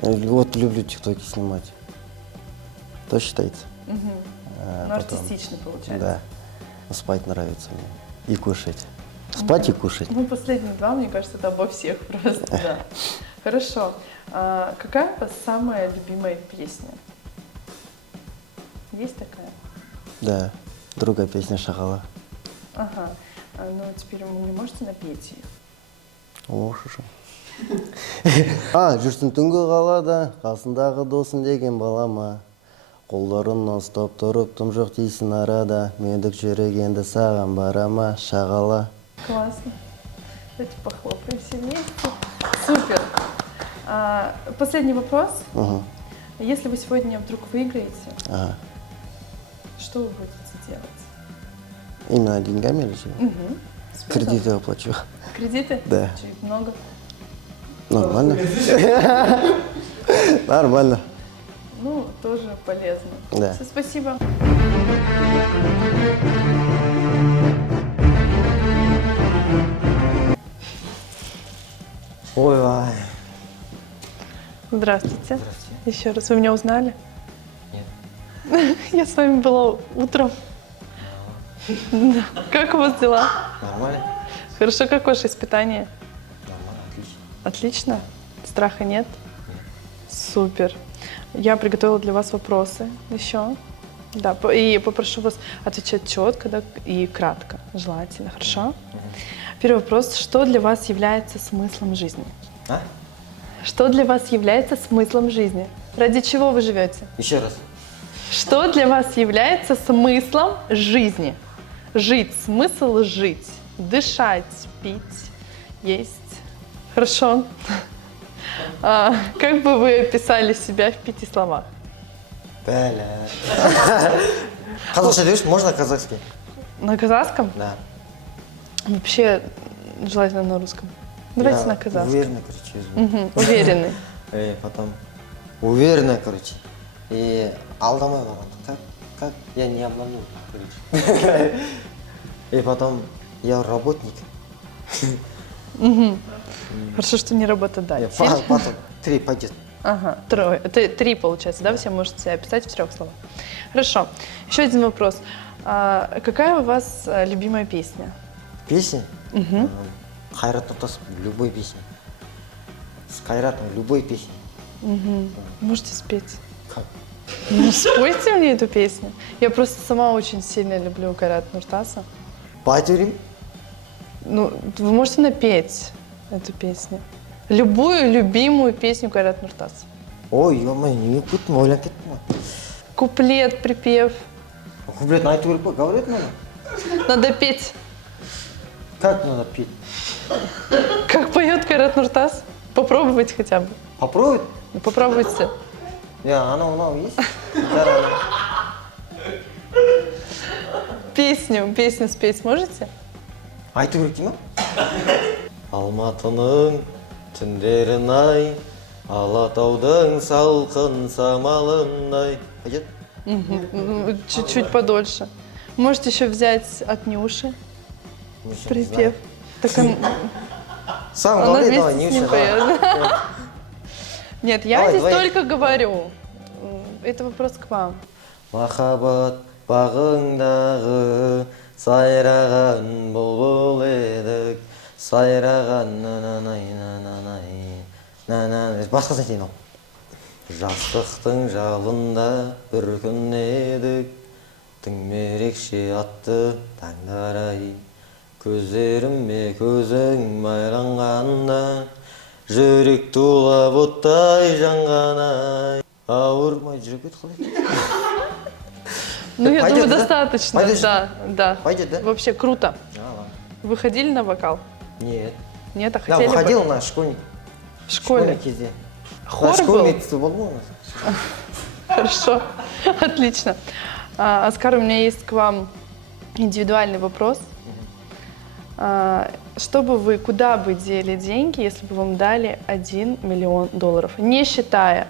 Вот люблю тиктоки снимать. То считается? Ну, артистичный, получается. Да. Спать нравится мне. И кушать. Спать и кушать. Ну, последние два, мне кажется, это обо всех просто, да. Хорошо. Какая у вас самая любимая песня? Есть такая? Да. Другая песня «Шагала». Ага. Ну, теперь вы не можете напеть их? О, шошо. Жүрсің түнгі қалада, қасындағы досың деген балама. Қолдарын ұстап тұрып, тым жоқ дейсің арада. Мендік жүрек енді саған барама, шағала. Классно. Давайте похлопаем все вместе. Супер. Последний вопрос. Если вы сегодня вдруг выиграете, что вы будете делать? Именно деньгами или чего? Кредиты оплачу. Кредиты? Да. Чуть много? Нормально. Нормально. Ну, тоже полезно. Да. Все, спасибо. Ой-ой. Здравствуйте. Еще раз. Вы меня узнали? Нет. Я с вами была утром. Да. Как у вас дела? Нормально? Хорошо, как ваше испытание? Нормально, отлично. Отлично? Страха нет? Супер. Я приготовила для вас вопросы еще. Да, и попрошу вас отвечать четко и кратко, желательно, хорошо? Первый вопрос. Что для вас является смыслом жизни? Что для вас является смыслом жизни? Ради чего вы живете? Еще раз. Что для вас является смыслом жизни? Жить. Смысл жить. Дышать, пить, есть. Хорошо. Как бы вы описали себя в 5 словах? Бля. Казахша говоришь? Можно казахский? На казахском? Да. Вообще, желательно на русском. Давайте на казахском. Уверенно, короче. Уверенный. И потом уверенно, короче. И алдамай болған. Как? Я не обману, короче. И потом я работник. Хорошо, что не работодатель. Потом 3 пойдет. Ага, 3. Это 3 получается, да? Вы себе можете описать в 3 словах. Хорошо. Еще один вопрос. Какая у вас любимая песня? Песня? Хайрат Нуртас, любой песни. С Кайратом, любой песни. Можете спеть? Как? Ну, спойте мне эту песню. Я просто сама очень сильно люблю Кайрата Нуртаса. Пойдем? Ну, вы можете напеть эту песню. Любую любимую песню Кайрата Нуртаса. Ой, ё-моё, не кеттім, ойлап кеттім ғой. Куплет, припев. Куплет айту керек па? Говорит надо? Надо петь. Как надо петь? Как поет Кайрат Нуртас? Попробовать хотя бы. Попробуй? Ну, попробуйте. Анау есть? Песню спеть сможете? Айту керек ма? Алматының түндерін-ай, Алатаудың салқын самалындай. Пойдет? Чуть-чуть подольше. Можете еще взять от Нюши припев. Так Сам она говори, вместе давай, с Нюша. ним поет. Нет, я Давай, здесь давай. только говорю. Это вопрос к вам. Махаббат бағыңдағы сайраған бұлбұл едік, сайраған нананай. Басқасын айтайын ал. Жастықтың жалында бір күн едік, тіңмерекше атты таңдар-ай. Көздеріме көзің майланғанда, жүрек тулап оттай жанған-ай. Ауырмай жүрек өт қалай? Ну, я Пойдет, думаю, да? достаточно. Пойдет? Да. Пойдет, да? Вообще круто. Вы ходили на вокал? Нет. Нет, а Я хотели бы? выходил на школьник. В школе? кезде. Хор был? Школьник был у нас. Хорошо, отлично. Оскар, у меня есть к вам индивидуальный вопрос. Куда бы дели деньги, если бы вам дали $1 миллион? Не считая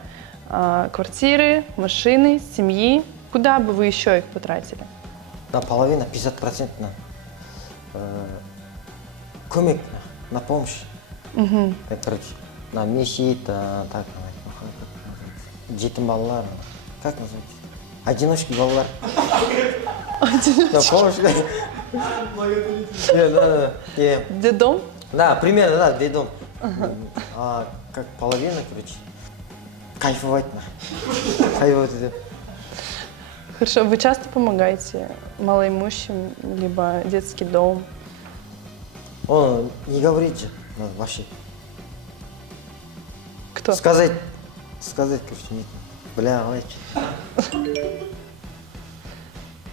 квартиры, машины, семьи, куда бы вы еще их потратили? Наполовину, 50% көмек, на помощь. Короче, на мешит, так, жетім балалар. Как называется? одиночки балалар. Да, помнишь? Да. Детдом? Да, примерно, да, детдом. А как половина, короче, кайфовать на. Кайфовать, да. Хорошо, вы часто помогаете малоимущим, либо детский дом? Он не говорит же, надо вообще. Кто? Сказать, короче, нет. Бля, ой.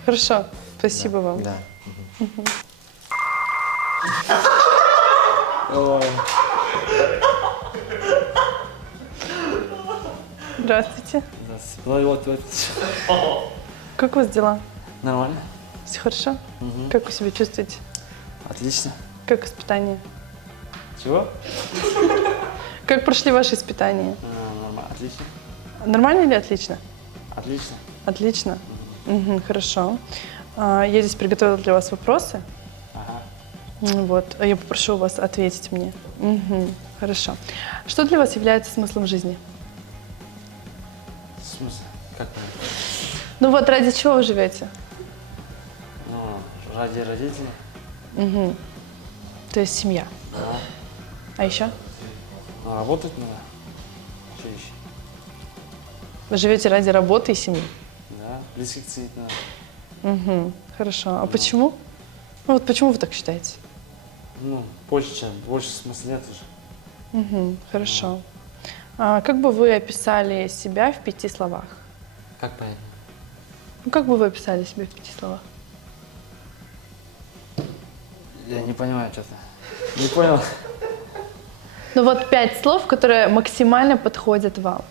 Хорошо, спасибо вам. Да. Здравствуйте. Как у вас дела? Нормально. Все хорошо? Как вы себя чувствуете? Отлично. Как испытания? Чего? Как прошли ваши испытания? Нормально. Отлично. Нормально или отлично? Отлично. Отлично. Хорошо. Я здесь приготовила для вас вопросы. Ага. Вот. Я попрошу вас ответить мне. Хорошо. Что для вас является смыслом жизни? В смысле? Как понять? Ну вот, ради чего вы живете? Ну, ради родителей. То есть семья. Да. А еще? Ну, работать надо. Что еще? Вы живете ради работы и семьи? Да. Близких ценить надо. Хорошо. А почему? Ну вот почему вы так считаете? Ну, больше смысла нет уже. Хорошо. А как бы вы описали себя в 5 словах? Как понять? Ну, как бы вы описали себя в 5 словах? Я не понимаю что-то. Не понял. Ну вот 5 слов, которые максимально подходят вам.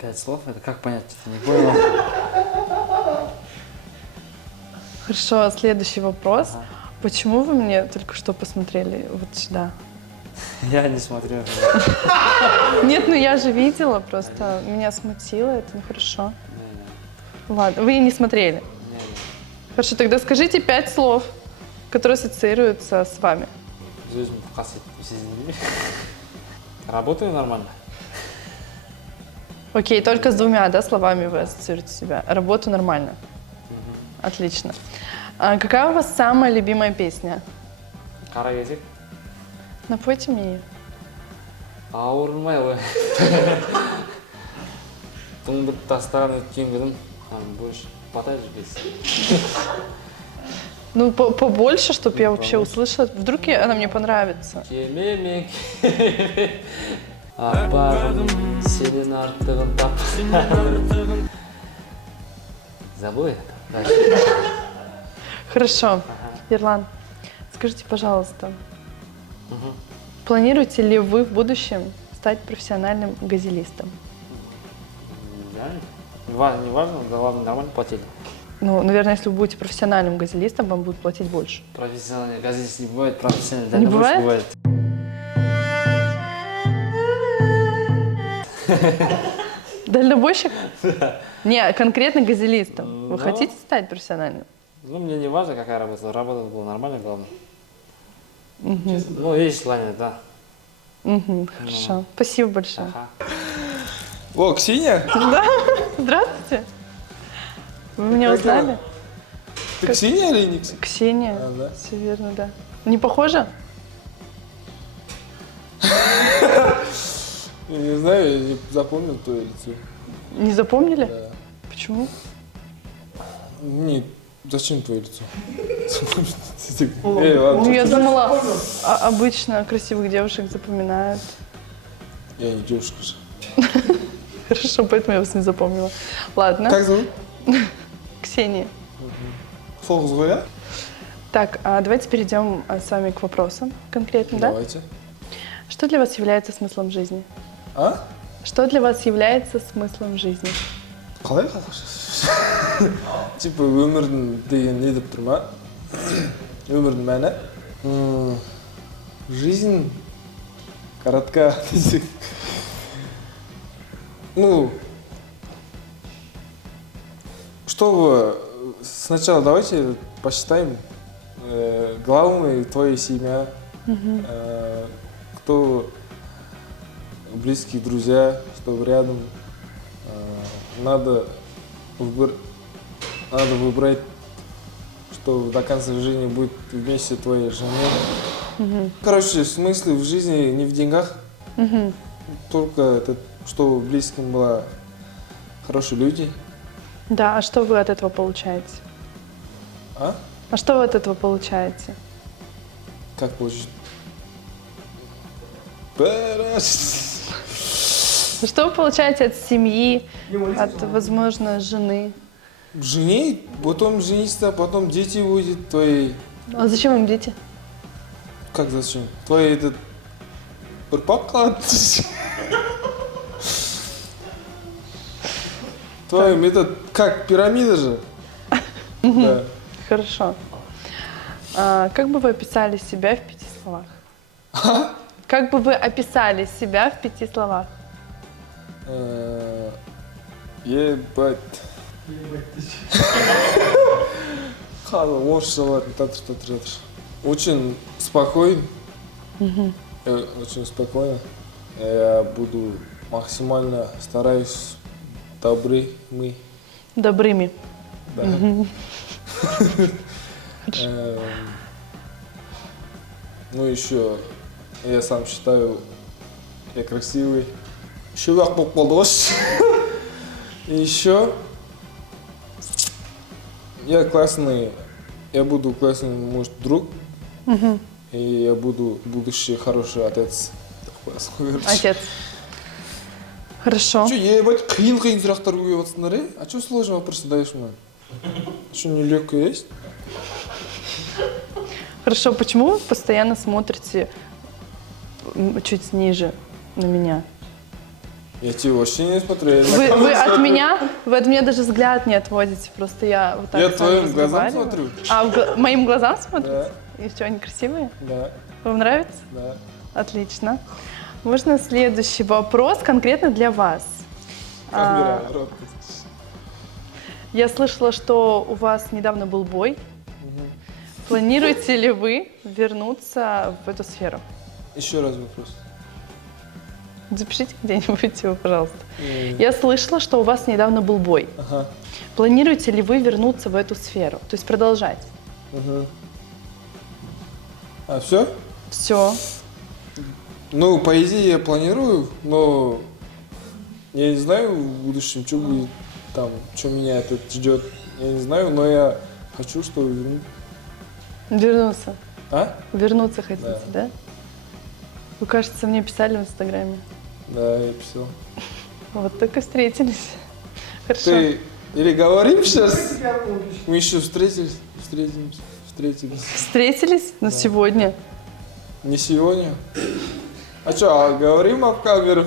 5 слов? Это как понять? Не понял. Хорошо, следующий вопрос. Почему вы мне только что посмотрели вот сюда? Я не смотрю. Нет, ну я же видела, просто меня смутило это, нехорошо. Ладно, вы не смотрели? Хорошо, тогда скажите 5 слов, которые ассоциируются с вами. Работаю нормально. Окей, только с 2, да, словами вы ассоциируете себя. Работу нормально. Отлично. А какая у вас самая любимая песня? Кара язык. Напойте мне ее. Ауырмай ғой. Туңды тастарын өткен күнім, больше хватает же песен. Ну, побольше, чтобы я вообще услышала. Вдруг она мне понравится. Келеме, аппағым, сенен артығын тап. Забыл я? Хорошо. Ерлан, скажите, пожалуйста, планируете ли вы в будущем стать профессиональным газелистом? Не важно, главное, нормально платили. Ну, наверное, если вы будете профессиональным газелистом, вам будут платить больше. Профессиональный газелист не бывает, профессиональный Не дальнобойщик бывает? Дальнобойщик? Не, конкретно газелистом. Вы хотите стать профессиональным? Ну, мне не важно, какая работа. Работа была нормальная, главное. Ну, есть желание, да. Хорошо. Спасибо большое. О, Ксения? Да, здравствуйте. Вы меня узнали? Ты Ксения или не Ксения? Ксения. Да. Все верно, да. Не похоже? Я не знаю, я не запомнил твое лицо. Не запомнили? Да. Почему? Нет, зачем твое лицо? Ладно. Ну, я думала, обычно красивых девушек запоминают. Я не девушка же. Хорошо, поэтому я вас не запомнила. Ладно. Как зовут? Ксения. Фокус Гоя? Так, давайте перейдем с вами к вопросам конкретно, да? Давайте. Что для вас является смыслом жизни? А? Что для вас является смыслом жизни? Қалай қалай? Типа өмірдің деген не деп тұр ма? Өмірдің мәні? Жизнь коротка. Ну, чтобы сначала давайте посчитаем главные твои семья, кто близкие друзья, чтобы рядом. Надо надо выбрать, что до конца жизни будет вместе твоей женой. Короче, смысл в жизни не в деньгах, только это, что близким было хорошие люди. Да, а что вы от этого получаете? А что вы от этого получаете? Как получить? Что вы получаете от семьи, от, возможно, жены? Жене, потом жениться, потом дети будут твои. А зачем им дети? Как зачем? Твои этот... Пырпак. Твой метод как пирамида же. Да. Хорошо. Как бы вы описали себя в 5 словах? Как бы вы описали себя в 5 словах? Ебать. Очень спокойно. Очень спокойно. Я буду максимально стараюсь добрыми. Добрыми. Да. Ну еще, я сам считаю, я красивый. И еще, я классный, я буду классный, может, друг. И я буду будущий хороший отец. Отец. Хорошо. Че, ебать, қиын сұрақтар қойып отырсыңдар, А что сложный вопрос задаешь мне? Что, нелегко есть? Хорошо, почему вы постоянно смотрите чуть ниже на меня? Я тебе вообще не смотрю. Вы от меня даже взгляд не отводите, просто я вот так Я с вами твоим глазам разговариваю. смотрю. Моим глазам смотрите? Да. И что, они красивые? Да. Вам нравится? Да. Отлично. Можно следующий вопрос конкретно для вас. Я слышала, что у вас недавно был бой. Планируете ли вы вернуться в эту сферу? Еще раз вопрос. Запишите где-нибудь его, пожалуйста. Я слышала, что у вас недавно был бой. Ага. Планируете ли вы вернуться в эту сферу? То есть продолжать? А все? Все. Ну, по идее, я планирую, но я не знаю в будущем, что будет там, что меня это ждет. Я не знаю, но я хочу, чтобы Вернуться. Вернуться хотите, Да. да? Вы, кажется, мне писали в Инстаграме. Да, я писал. Вот только встретились. Хорошо. Ты или говорим сейчас? Мы еще встретились. Встретились? Но сегодня. Не сегодня. А что, говорим об камеру?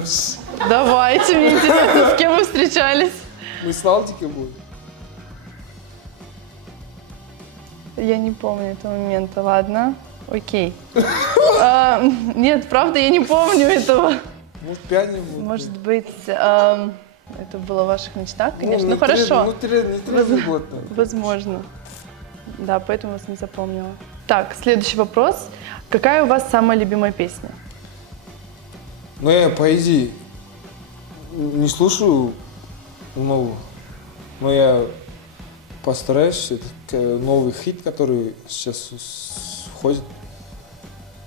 Давайте, мне интересно, с кем вы встречались? Мы с Лалтикой будем. Я не помню этого момента, ладно? Окей. Нет, правда, я не помню этого. Может, пьянем будет. Может быть, это было в ваших мечтах, конечно. Ну, хорошо. Возможно. Да, поэтому вас не запомнила. Так, следующий вопрос. Какая у вас самая любимая песня? Ну, я по идее не слушаю новую, но я постараюсь. Это новый хит, который сейчас входит.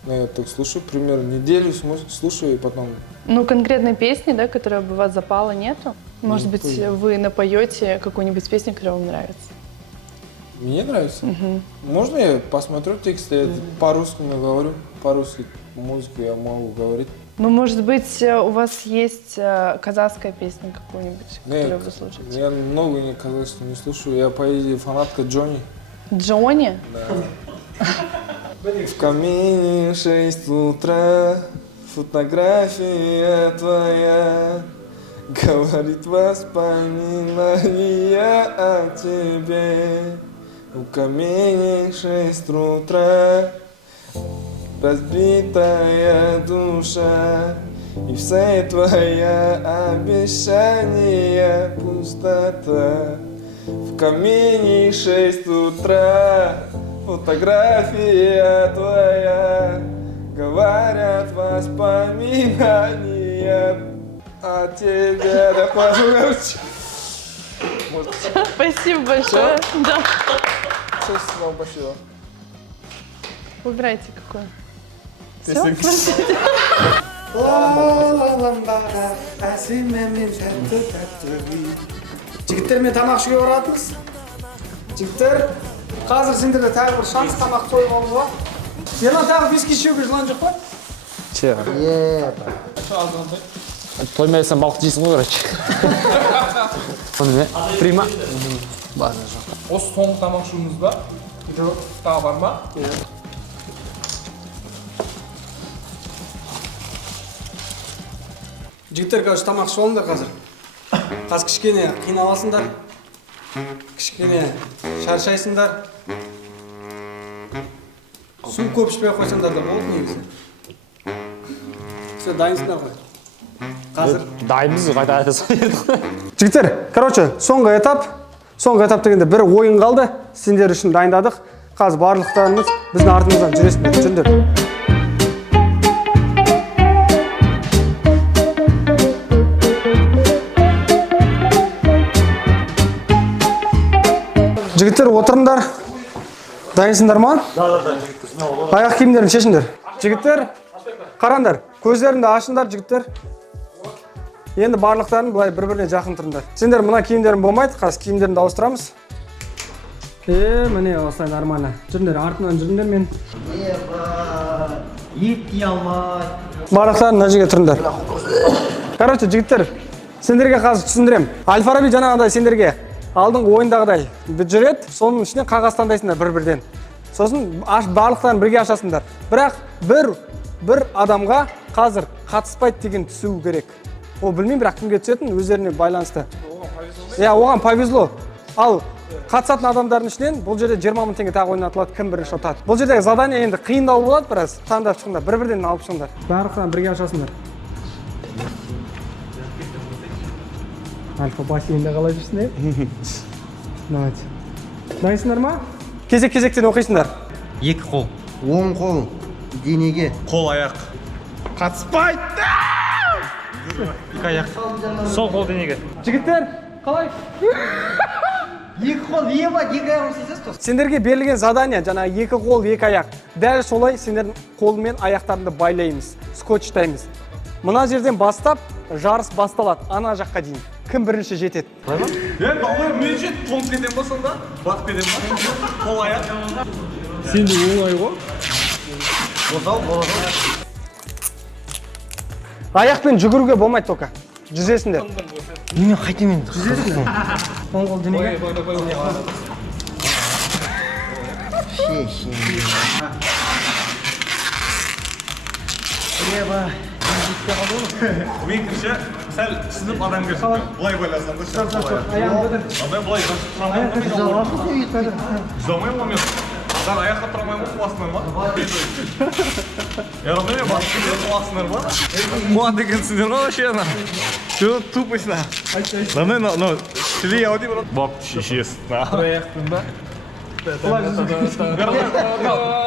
Но я так слушаю, примерно неделю слушаю и потом... Ну, конкретной песни, да, которая бы вас запала, нету? Может быть, вы напоете какую-нибудь песню, которая вам нравится? Мне нравится. Можно я посмотрю текст? Я по-русски говорю, по-русски музыку я могу говорить. Ну, может быть, у вас есть казахская песня какую-нибудь, которую вы слушаете? Я много казахского не слушаю. Я, по идее, фанатка Джонни. Джонни? Да. В камине 6 утра, фотография твоя, говорит воспоминания о тебе. В камине 6 утра, разбитая душа, и все твои обещания пустота. В камине 6 утра, фотография твоя, говорят воспоминания о тебе. Да, может, Спасибо большое. Да. Честно вам спасибо. Выбирайте какое. Все, простите. Жігіттер, мен тамақ ішуге баратынбыз. Жігіттер, қазір сендерде тағы бір шанс тамақ қойып алуға. Ерлан, тағы виски ішуге жылан жоқ па? Че? Тоймайсың балық жейсің ғой, короче. Прима. Осы соңғы тамақ ішуіміз ба? Тағы бар ма? Жігіттер, қазір тамақ ішіп алыңдар қазір. Қазір кішкене қиналасыңдар. Кішкене шаршайсыңдар. Су көп ішпей қойсаңдар да болды негізі. Все, дайынсыңдар ғой. Қазір Дайынбыз, қайта айтасың. жігіттер, короче, соңғы этап дегенде бір ойын қалды. Сендер үшін дайындадық. Қазір барлықтарыңыз біздің артымыздан жүресіңдер. Жүріңдер. Жігіттер, отырыңдар. Дайынсыңдар ма? Да. Аяқ киімдерін шешіңдер. Жігіттер, қараңдар. Көздеріңді ашыңдар, жігіттер. Енді барлықтарын былай бір-біріне жақын тұрыңдар. Сендер мына киімдерің болмайды, қазір киімдеріңді ауыстырамыз. Міне осылай нормально. Жүріңдер, артынан жүріңдер мен. Ет кие алмай. Барлықтарын мына жерге тұрыңдар. Короче, жігіттер, сендерге қазір түсіндірем. Аль-Фараби жаңағыдай сендерге алдыңғы ойындағыдай жүреді, соның ішінен қағаз таңдайсыңдар бір-бірден. Сосын барлықтарын бірге ашасыңдар. Бірақ бір адамға қазір қатыспайды деген түсу керек. Ол білмеймін, бірақ кімге түсетін өздеріне байланысты. Оған повезло. Ал қатысатын адамдардың ішінен бұл жерде 20 000 теңге тағы ойнатылады, кім бірінші ұтады. Бұл жердегі задание енді қиындау болады, біраз таңдап шығыңдар, бір-бірден алып шығыңдар. Барлықтарын бірге ашасыңдар. Альфа бассейнде қалай жүрсің, Давайте. Дайынсыңдар ма? Кезек-кезектен оқисыңдар. Екі қол. Оң қол денеге. Қол аяқ. Қатыспайды! Екі аяқ. Сол қол денеге. Жігіттер, қалай? Екі қол, екі аяғын сезесіз? Сендерге берілген задание, жаңағы екі қол, екі аяқ. Дәл солай сендердің қолы мен аяқтарыңды байлаймыз, скотчтаймыз. Мына жерден бастап жарыс басталады, ана жаққа дейін. Кім бірінші жетеді? Мен жетіп тоңып кетем ба сонда? Батып кетем ба? Қол аяқ. Сенде оңай ғой. Аяқпен жүгіруге болмайды тоқа. Жүзесіңдер. Немен қайтемен? Жүзесіңдер. Оң қол денеге. Меніңше сәл түсініп адам көрсін. Бұлай байласам да шығып Аяғын Андай бұлай Жүзамайым ғой мен. Дар аяққа тұрамайым ғой, қуасынар ма? Яғында мен басып кетер қуасынар ма? Қуан дегенсіңдер ғой вообще ана. Что тупость на? Ну, шли ауди брат. Бап шешес. аяқпен ба?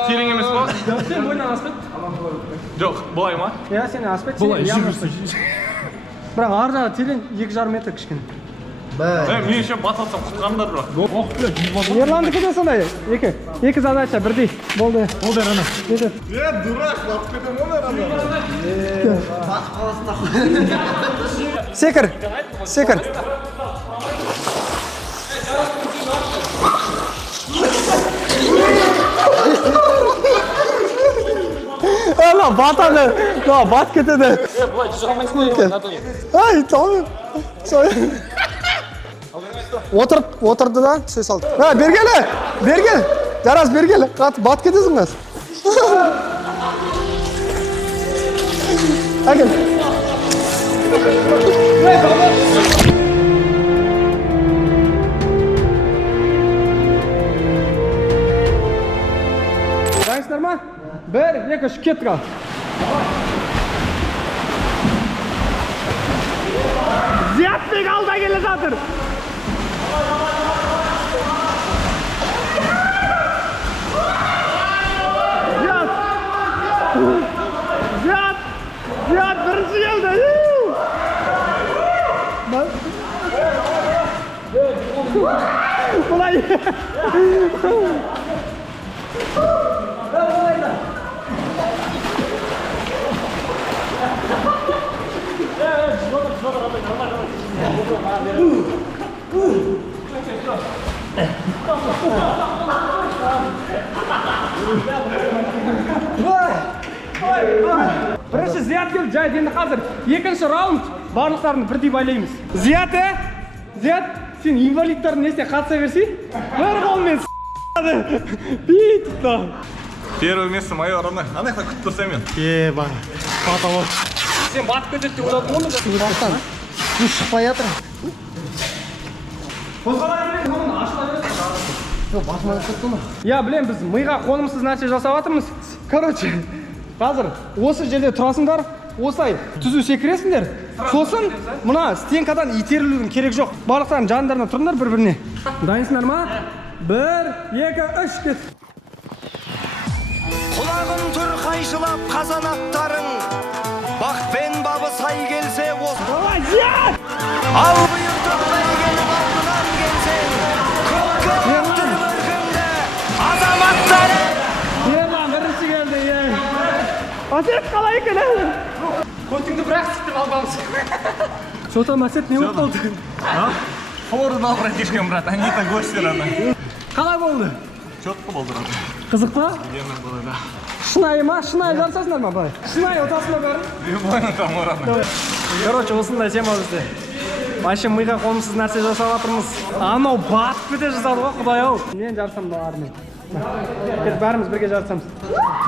Терең емес па? Сен бойынан аспайды. Жоқ, бұлай ма? Сен аспайды. Бірақ ар жағы терең 2,5 метр кішкене. Мен еще бататсам құтқандар бірақ. Ерландікі де сондай. Екі задача бірдей. Болды. Рана. Дурак, батып кетем ғой рана. Секір. Ала, батады. Бат кетеді. Бұлай жүз қалмайсың. Ай, tamam. Отырды да, сөз алды. Бергелі. Жарас, бергелі. Бат кетесің қаз. Әкел. Дайынсыңдар ма? 1, 2, 3, кеттік ал. Зиятбек алда келе жатыр. Ziyat бірінші келді. Былай. Бірінші Зият келді, жайды енді қазір екінші раунд барлықтарын бірдей байлаймыз. Зият, Зият, сен инвалидтардың несіне қатыса берсей? Бір қолмен с***ады. Бейт. Первое место мое, родной. Ана как күтіп тұрсам мен. Бар. Баталы. Сен батып кетеді деп ойладың оны? Батқан. Су шықпай жатыр. Қозғала бермейді, оны ашыла береді. Жоқ, басыма кетті оны. Я, білем, біз миға қонымсыз нәрсе жасап жатырмыз. Короче, қазір осы жерде тұрасыңдар, осылай түзу секіресіңдер. Сосын мына стенкадан итерілудің керек жоқ. Барлықтарың жандарына тұрыңдар бір-біріне. Дайынсыңдар ма? 1, 2, 3 кет. Құлағын түр қайшылап қазанаттарың, бақпен бабы сай келсе осы. Давай, Зият! Ал бұйыртықтай келіп алдынан келсең, көкке өттір бөркіңді азаматтар. Ерлан, бірінші келді, Асет қалай екен? Көтіңді бірақ сітіп албамыз. Что-то Асет не болып қалды? Фору дал братишкам, брат, они-то гости, родной. Қалай болды? Четко болды, родной. Қызық па? Офигенно было, да. Шынайы ма? Шынайы жарысасыңдар ма былай? Шынайы отасыңдар бәрі? Любой там, родной. Короче, осындай тема бізде. Вообще миға қонымсыз нәрсе жасап жатырмыз. Анау батып кете жазады ғой, Құдай-ау. Мен жарысам балармен. Кет бәріміз бірге жарысамыз.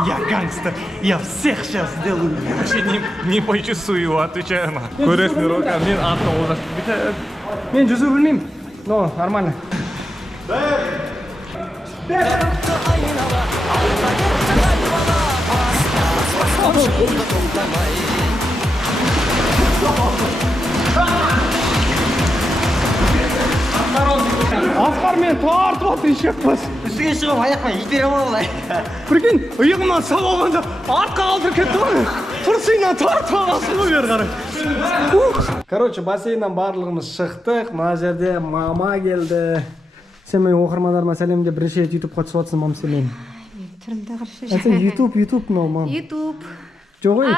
Я гангстер, я всех сейчас сделаю. Вообще не по часу его отвечаю на. Көресің рука, мен атты олжас. Мен жүзу білмеймін. Но, нормально. Асқар мен тартып отыр ешек бас. Үстіге шығып аяқпен итере алмай. Прикинь, иығымнан сап алғанда артқа қалдырып кетті ғой. Тұрсыңнан тартып аласың ғой бері қарай. Короче, бассейннан барлығымыз шықтық. Мына жерде мама келді. Сен мен оқырмандарыма сәлем деп бірінші рет ютубқа түсіп жатсың, мам, сәлем. Түрімді қаршы. Сен ютуб мынау, мам. Ютуб. Жоқ ой.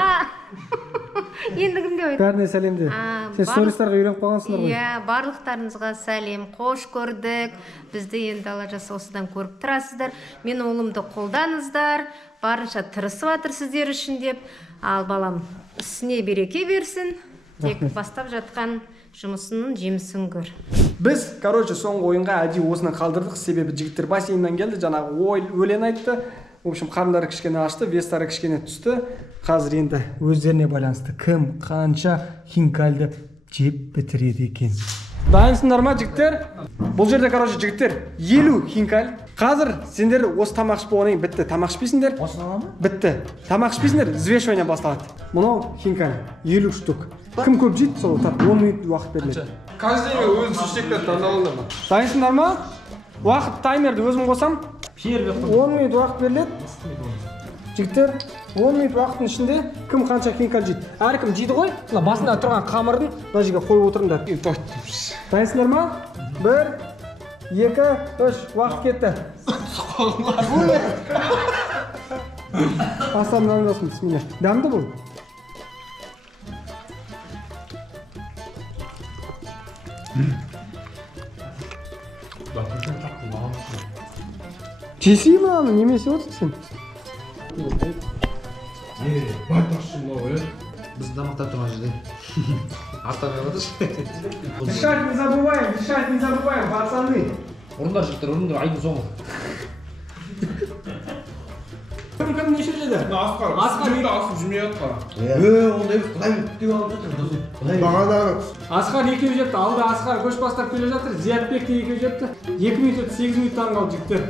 Енді кімде ойды? Бәріне сәлем де. Сен стористарға үйреніп қалғансыңдар ғой. Иә, барлықтарыңызға сәлем, қош көрдік. Бізді енді Алла жазса осыдан көріп тұрасыздар. Мен ұлымды қолданыздар. Барынша тырысып жатыр сіздер үшін деп. Ал балам ісіне береке берсін. Тек бастап жатқан жұмысының жемісін көр. Біз, короче, соңғы ойынға әдейі осыны қалдырдық, себебі жігіттер бассейннен келді, жаңағы өлең айтты. В общем, қарындары кішкене ашты, вестары кішкене түсті. Қазір енді өздеріне байланысты кім, қанша хинкальді жеп бітіреді екен. Дайынсыңдар ма, жігіттер? Бұл жерде, короче, жігіттер, 50 хинкаль. Қазір сендер осы тамақ ішіп болғаннан кейін бітті. Тамақ ішпейсіңдер? Бітті. Тамақ ішпейсіңдер, взвешивание басталады. Мынау хинкаль, 50 штук. Кім көп жейді, сол 10 минут уақыт беріледі. Каждый өзінің шешектерді таңдап алды ма? Дайынсыңдар ма? Уақыт таймерді өзім қосам. 10 минут уақыт беріледі. Жігіттер, 10 минут уақыттың ішінде кім қанша хинкаль жейді? Әркім жейді ғой. Басында тұрған қамырдың мына жерге қойып отырыңдар. Дайынсыңдар ма? 1, 2, 3, уақыт кетті. Астан алыңдасын, бісмилля. Дәмді бұл? Жесей ма, немесе отырсың? Біз дамақтап тұрған жерде. Артта қайғадыш. Дышать не забываем, пацаны. Орындар жігіттер, орындар, айдың соңы. Кім неше жеді? Асқар жерді асып жүрмей атқа. Ондай құдай деп алып жатыр. Бағадағы. Асқар екеу жетті, алда Асқар көш бастап келе жатыр, Зиятбек те екеу жетті. 2 минут өтті, 8 минуттан қалды жігіттер.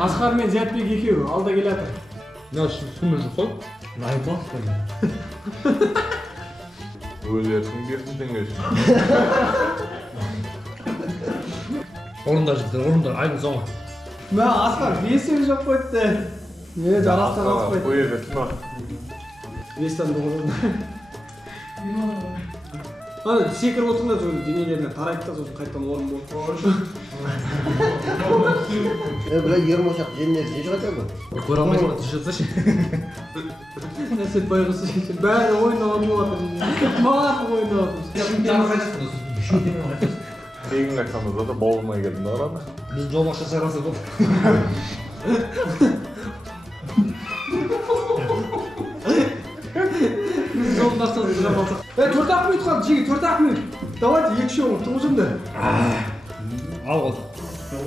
Асқар мен Зиятбек екеу, алда келе жатыр. Мына сүмір жоқ қой. Өлерсің, бертін өсің. Орындар жігіттер, орындар, айдың соңы. Мә, Асқар, бесен жоқ қойды. Не, жарастан алып қойды. Ой, бесін ақ. Бестен доғырды. ана секіріп отырыңдар сол денелеріне тарайды да сосын қайтадан орын болып. Бля, Ермо сейчас денег здесь хотя бы. Көре алмайсың ба түсіп жатсашы. Әсет байғұс бәрі ойнап жатыр. Барлығы ойнап жатыр. Тегін ақсамызда да болмай келдің ораны. Біз жол ақша шығармаса болды. Biz yolda satacağız alsak. Ben 4 minut kaldı Cigi 4 minut. Давайте екі шоу тұрғызымды. Al oldu.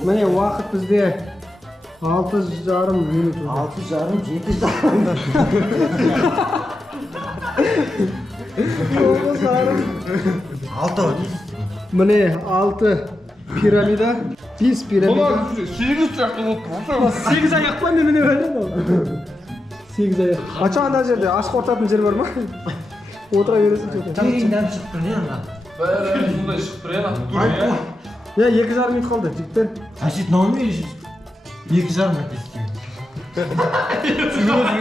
Міне уақыт бізде 6,5 минут. 6,5, 7,5. Міне 6 пирамида, 5 пирамида. 8 сияқты болып тұр. 8 аяқ па немене ойлады? 8 аяқ. Ача ана жерде ашық ортатын жер бар ма? Отыра бересің жерде. Тереңден шығып тұр не ана? Бәрі сондай шығып тұр ена. Я 2,5 минут қалды жігіттер. Әсет не ойнайсыз? 2,5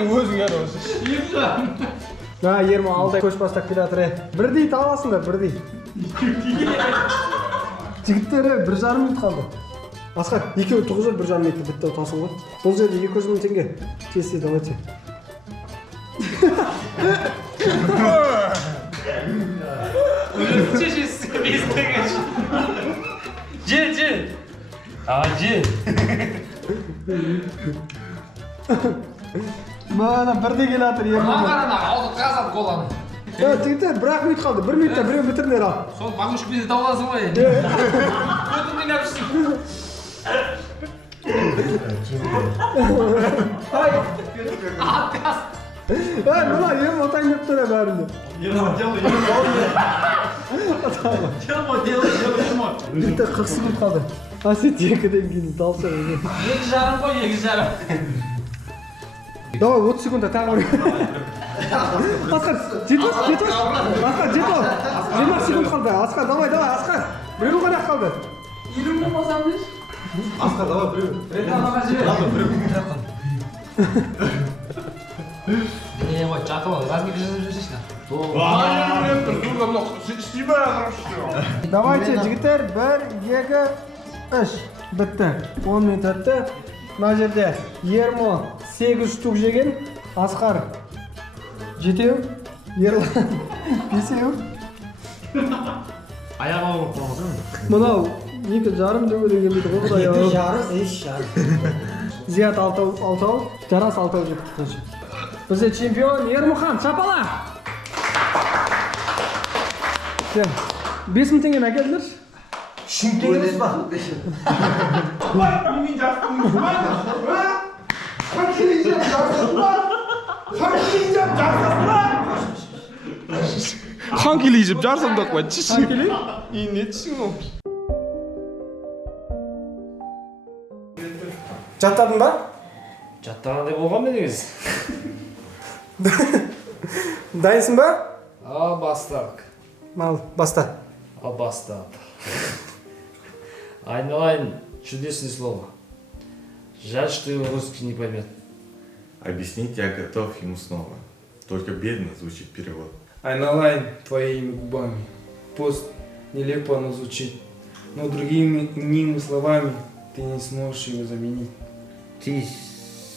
Өзің әр осы. Ha Ермо алдай көш бастап келе жатыр. Бірдей таласыңдар, бірдей. Жігіттер 1,5 минут қалды. Асқар, екеуі тұрғызып 1,5 минутта бітті тасың ғой. Бұл жерде 200 мың теңге. Честно, давайте. Чешесі бестігі. Же. Же. Мана бірдей келе жатыр Ермо. Мағарана ауды қазап қоланы. Жігіттер 1 минут қалды. 1 минутта біреу бітіріңдер ал. Сол бағмыш бізді тауыласың ғой. Өтімден әпсің. Отказ. Мына Ермо отайын деп тұр бәрінде. Жігіттер 40 секунд қалды. Асет 2-ден кейін далса. 2,5 қой 2,5. Давай 30 секундта тағы. Асқар, жетіп. Асқар, жетіп. 20 секунд қалды. Асқар, давай, Асқар. Біреу ғана қалды. 20 мың болсам деш? Асқар, давай біреу. Ой, жатып ал, размер жасап жүрсейші. Давайте, жігіттер, 1, 2, 3. Бітті. 10 минут өтті. Мына жерде Ермо 8 штук жеген, Асқар 7, Ерлан 5. Аяқ ауырып қалмасың. Мынау 2,5 дөбеден келмейді ғой құдай ау. 2,5. Зият 6, Жарас 6 жеп. Бізде чемпион Ермұхан, шапала! 5 мың теңгені әкелдіңдер? Шымкент ба? Менің жастым ба? Ханкили жеп жарсам да қойды. Ханкили? И не түсің ол. Жаттадың ба? Жаттағандай болған мен негіз. Дайынсың ба? Ал бастақ. Мал, баста. Ал бастақ. Айналайын, чудесное слово. Жаль, что его русский не поймет. Объяснить я готов ему снова. Только бедно звучит перевод. Айналайн твоими губами. Пост нелепо оно звучит, но другими иными словами ты не сможешь его заменить. Ты,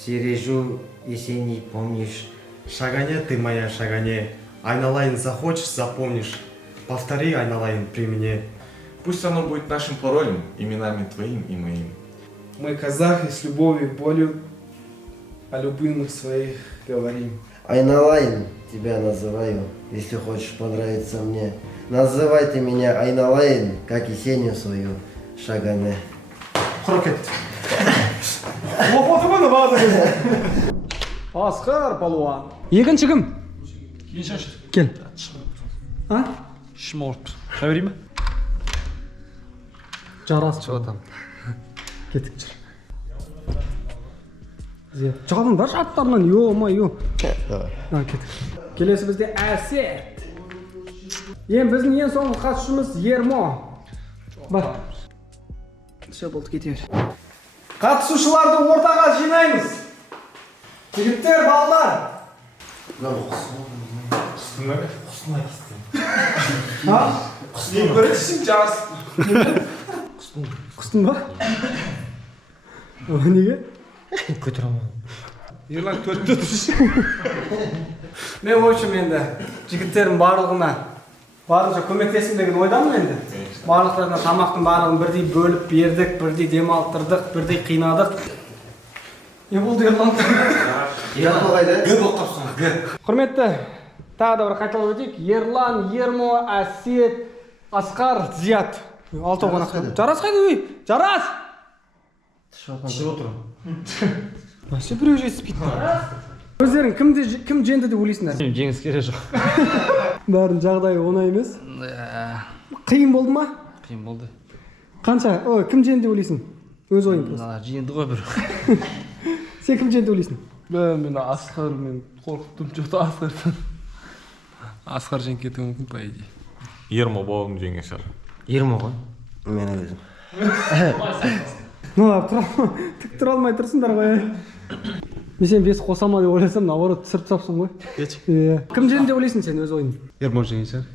Сережу, если не помнишь. Шаганя ты моя шаганя. Айналайн захочешь, запомнишь. Повтори, Айналайн, при мне. Пусть оно будет нашим паролем, именами твоим и моим. Мы казахи с любовью болью о любимых своих говорим. Айналайн тебя называю, если хочешь понравиться мне. Называй ты меня Айналайн, как и Сеню свою Шагане. Құракет. Оқып отырмын базы. Асқар палуан. Екінші кім? Кел. А? Шморт. Говори ма? Жарас. Что там? Кеттік жүр. Жалындар аттарынан, ё-ма-ё. Кеттік. Келесі бізде Әсет. Біздің ең соңғы қатысушымыз Ермо. Бар. Все болды, кете бер. Қатысушыларды ортаға жинаймыз. Жігіттер, балалар. Ең біріншісін жарыс. Құстың ба? Неге? Көтере алмадым. Ерлан төртте тұршы. Мен в общем енді жігіттердің барлығына барынша көмектесім деген ойдамын енді. Барлықтарына тамақтың барлығын бірдей бөліп бердік, бірдей демалттырдық, бірдей қинадық. Не болды Ерлан? Ерлан қайда? Г болып қалыпсың, Г. Құрметті, тағы да бір қайталап өтейік. Ерлан, Ермо, Әсет, Асқар, Зият. Алтау қонақта. Жарас қайда өй? Жарас! Түсіп отырмын. Вообще біреу жетіспейді. Өздерің кім жеңді деп ойлайсыңдар? Жеңіс керек жоқ. Бәрінің жағдайы оңай емес. Қиын болды ма? Қиын болды. Қанша? Кім жеңді деп ойлайсың? Өз ойың просто. Жеңді ғой бір. Сен кім жеңді деп ойлайсың? Мен Асқармен қорқытым жоқ Асқардан. Асқар жеңіп кетуі мүмкін по идее. Ермо бауырым жеңген шығар. Ермо ғой. Мен өзім. Тік тұра алмай тұрсыңдар ғой. Мен сен бес қосама деп ойласам, наоборот түсіріп тапсың ғой. Кім жеңді деп ойлайсың сен өз ойың? Ермо жеңген шығар.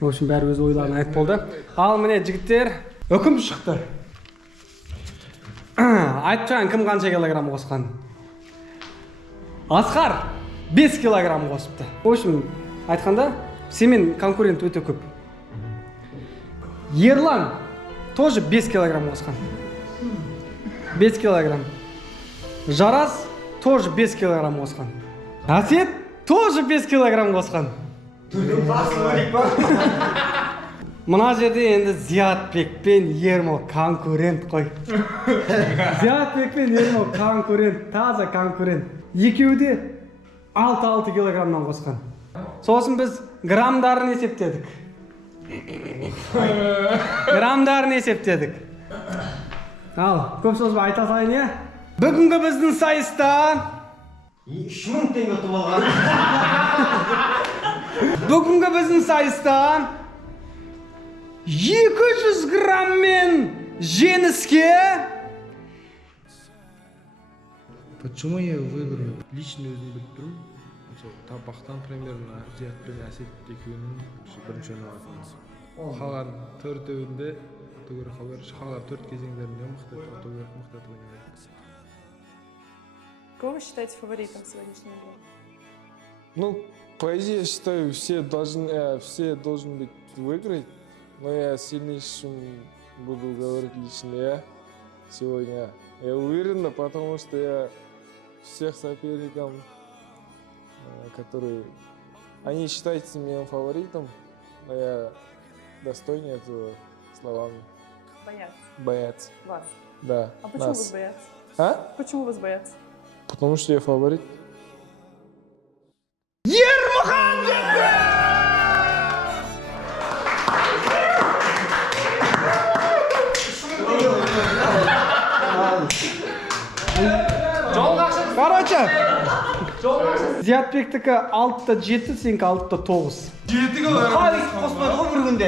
В общем, бәрі өз ойларын айтып болды. Ал міне жігіттер, үкім шықты. Айтып жаңа кім қанша килограмм қосқан? Асқар 5 килограмм қосыпты. В общем, айтқанда, семен конкурент өте көп. Ерлан тоже 5 килограмм қосқан. 5 килограмм. Жарас тоже 5 килограмм қосқан. Әсет тоже 5 килограмм қосқан. Мына жерде енді Зиятбек пен Ермо конкурент қой. Зиятбек пен Ермо конкурент, таза конкурент. Екеуі де 6 килограммнан қосқан. Сосын біз граммдарын есептедік. Ал, көп сөз айта салайын, е? Бүгінгі біздің сайыста 3000 теңге ұтып алған. Бүгінгі біздің сайыста 200 грамммен жеңіске Почему я выиграю? Лично өзім біліп тұрмын. Табақтан примерно Зият пен Әсет екеуінің бірінші ойнаған. Қалған төртеуінде қалған 4 кезеңдерінде мықты ойнайды. Кого вы считаете фаворитом сегодняшней игры? Ну, по идее, я считаю, все должны быть выиграть, но я сильнейшим буду говорить лично я сегодня. Я уверен, потому что я всех соперников, которые... Они считаются меня фаворитом, но я достойнее этого словами. Боятся. Вас? Да. А почему вас боятся? А? Почему вас боятся? Потому что я фаворит. Короче, Зиятбектікі 6-та 7, сенікі 6-та 9. 7 килограмм. Қалай қоспайды ғой бір күнде.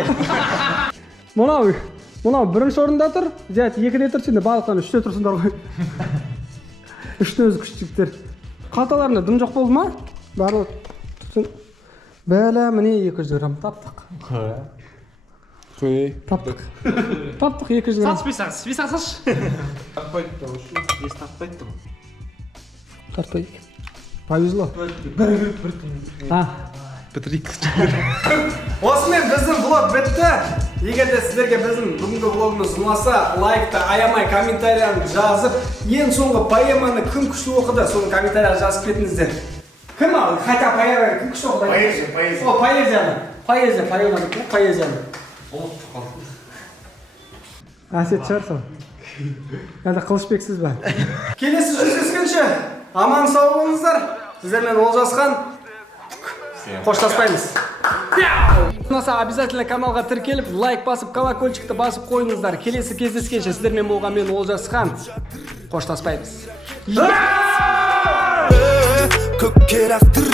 Мынау бірінші орында тұр, Зият 2-де тұр, сен де барлықтан 3-те тұрсыңдар ғой. 3-те өзі күштіктер. Қалталарында дым жоқ болды ма? Барлық тұтсын. Бәлі, міне 200 грамм таптық. Таптық 200 грамм. Списақсыз. Тартпайды да, Ес тартпайды да. Тартпайды. Повезло. Патрик. Осымен біздің влог бітті. Егер де сіздерге біздің бүгінгі влогымыз ұнаса, лайкты аямай комментарияны жазып, ең соңғы поэманы кім күшті оқыды, соны комментарияға жазып кетіңіздер. Кім ал? Хотя поэманы кім күшті оқыды? Поэзия. О, поэзияны. Поэзияны. Әсет шығарсың. Әлі Қылышбексіз бе? Келесі жүздескенше аман сау болыңыздар. Сіздермен Олжасхан. Қоштаспаймыз. Ұнаса обязательно каналға тіркеліп, лайк басып, колокольчикті басып қойыңыздар. Келесі кездескенше сіздермен болған мен Олжасхан. Қоштаспаймыз. Көкке рақтыр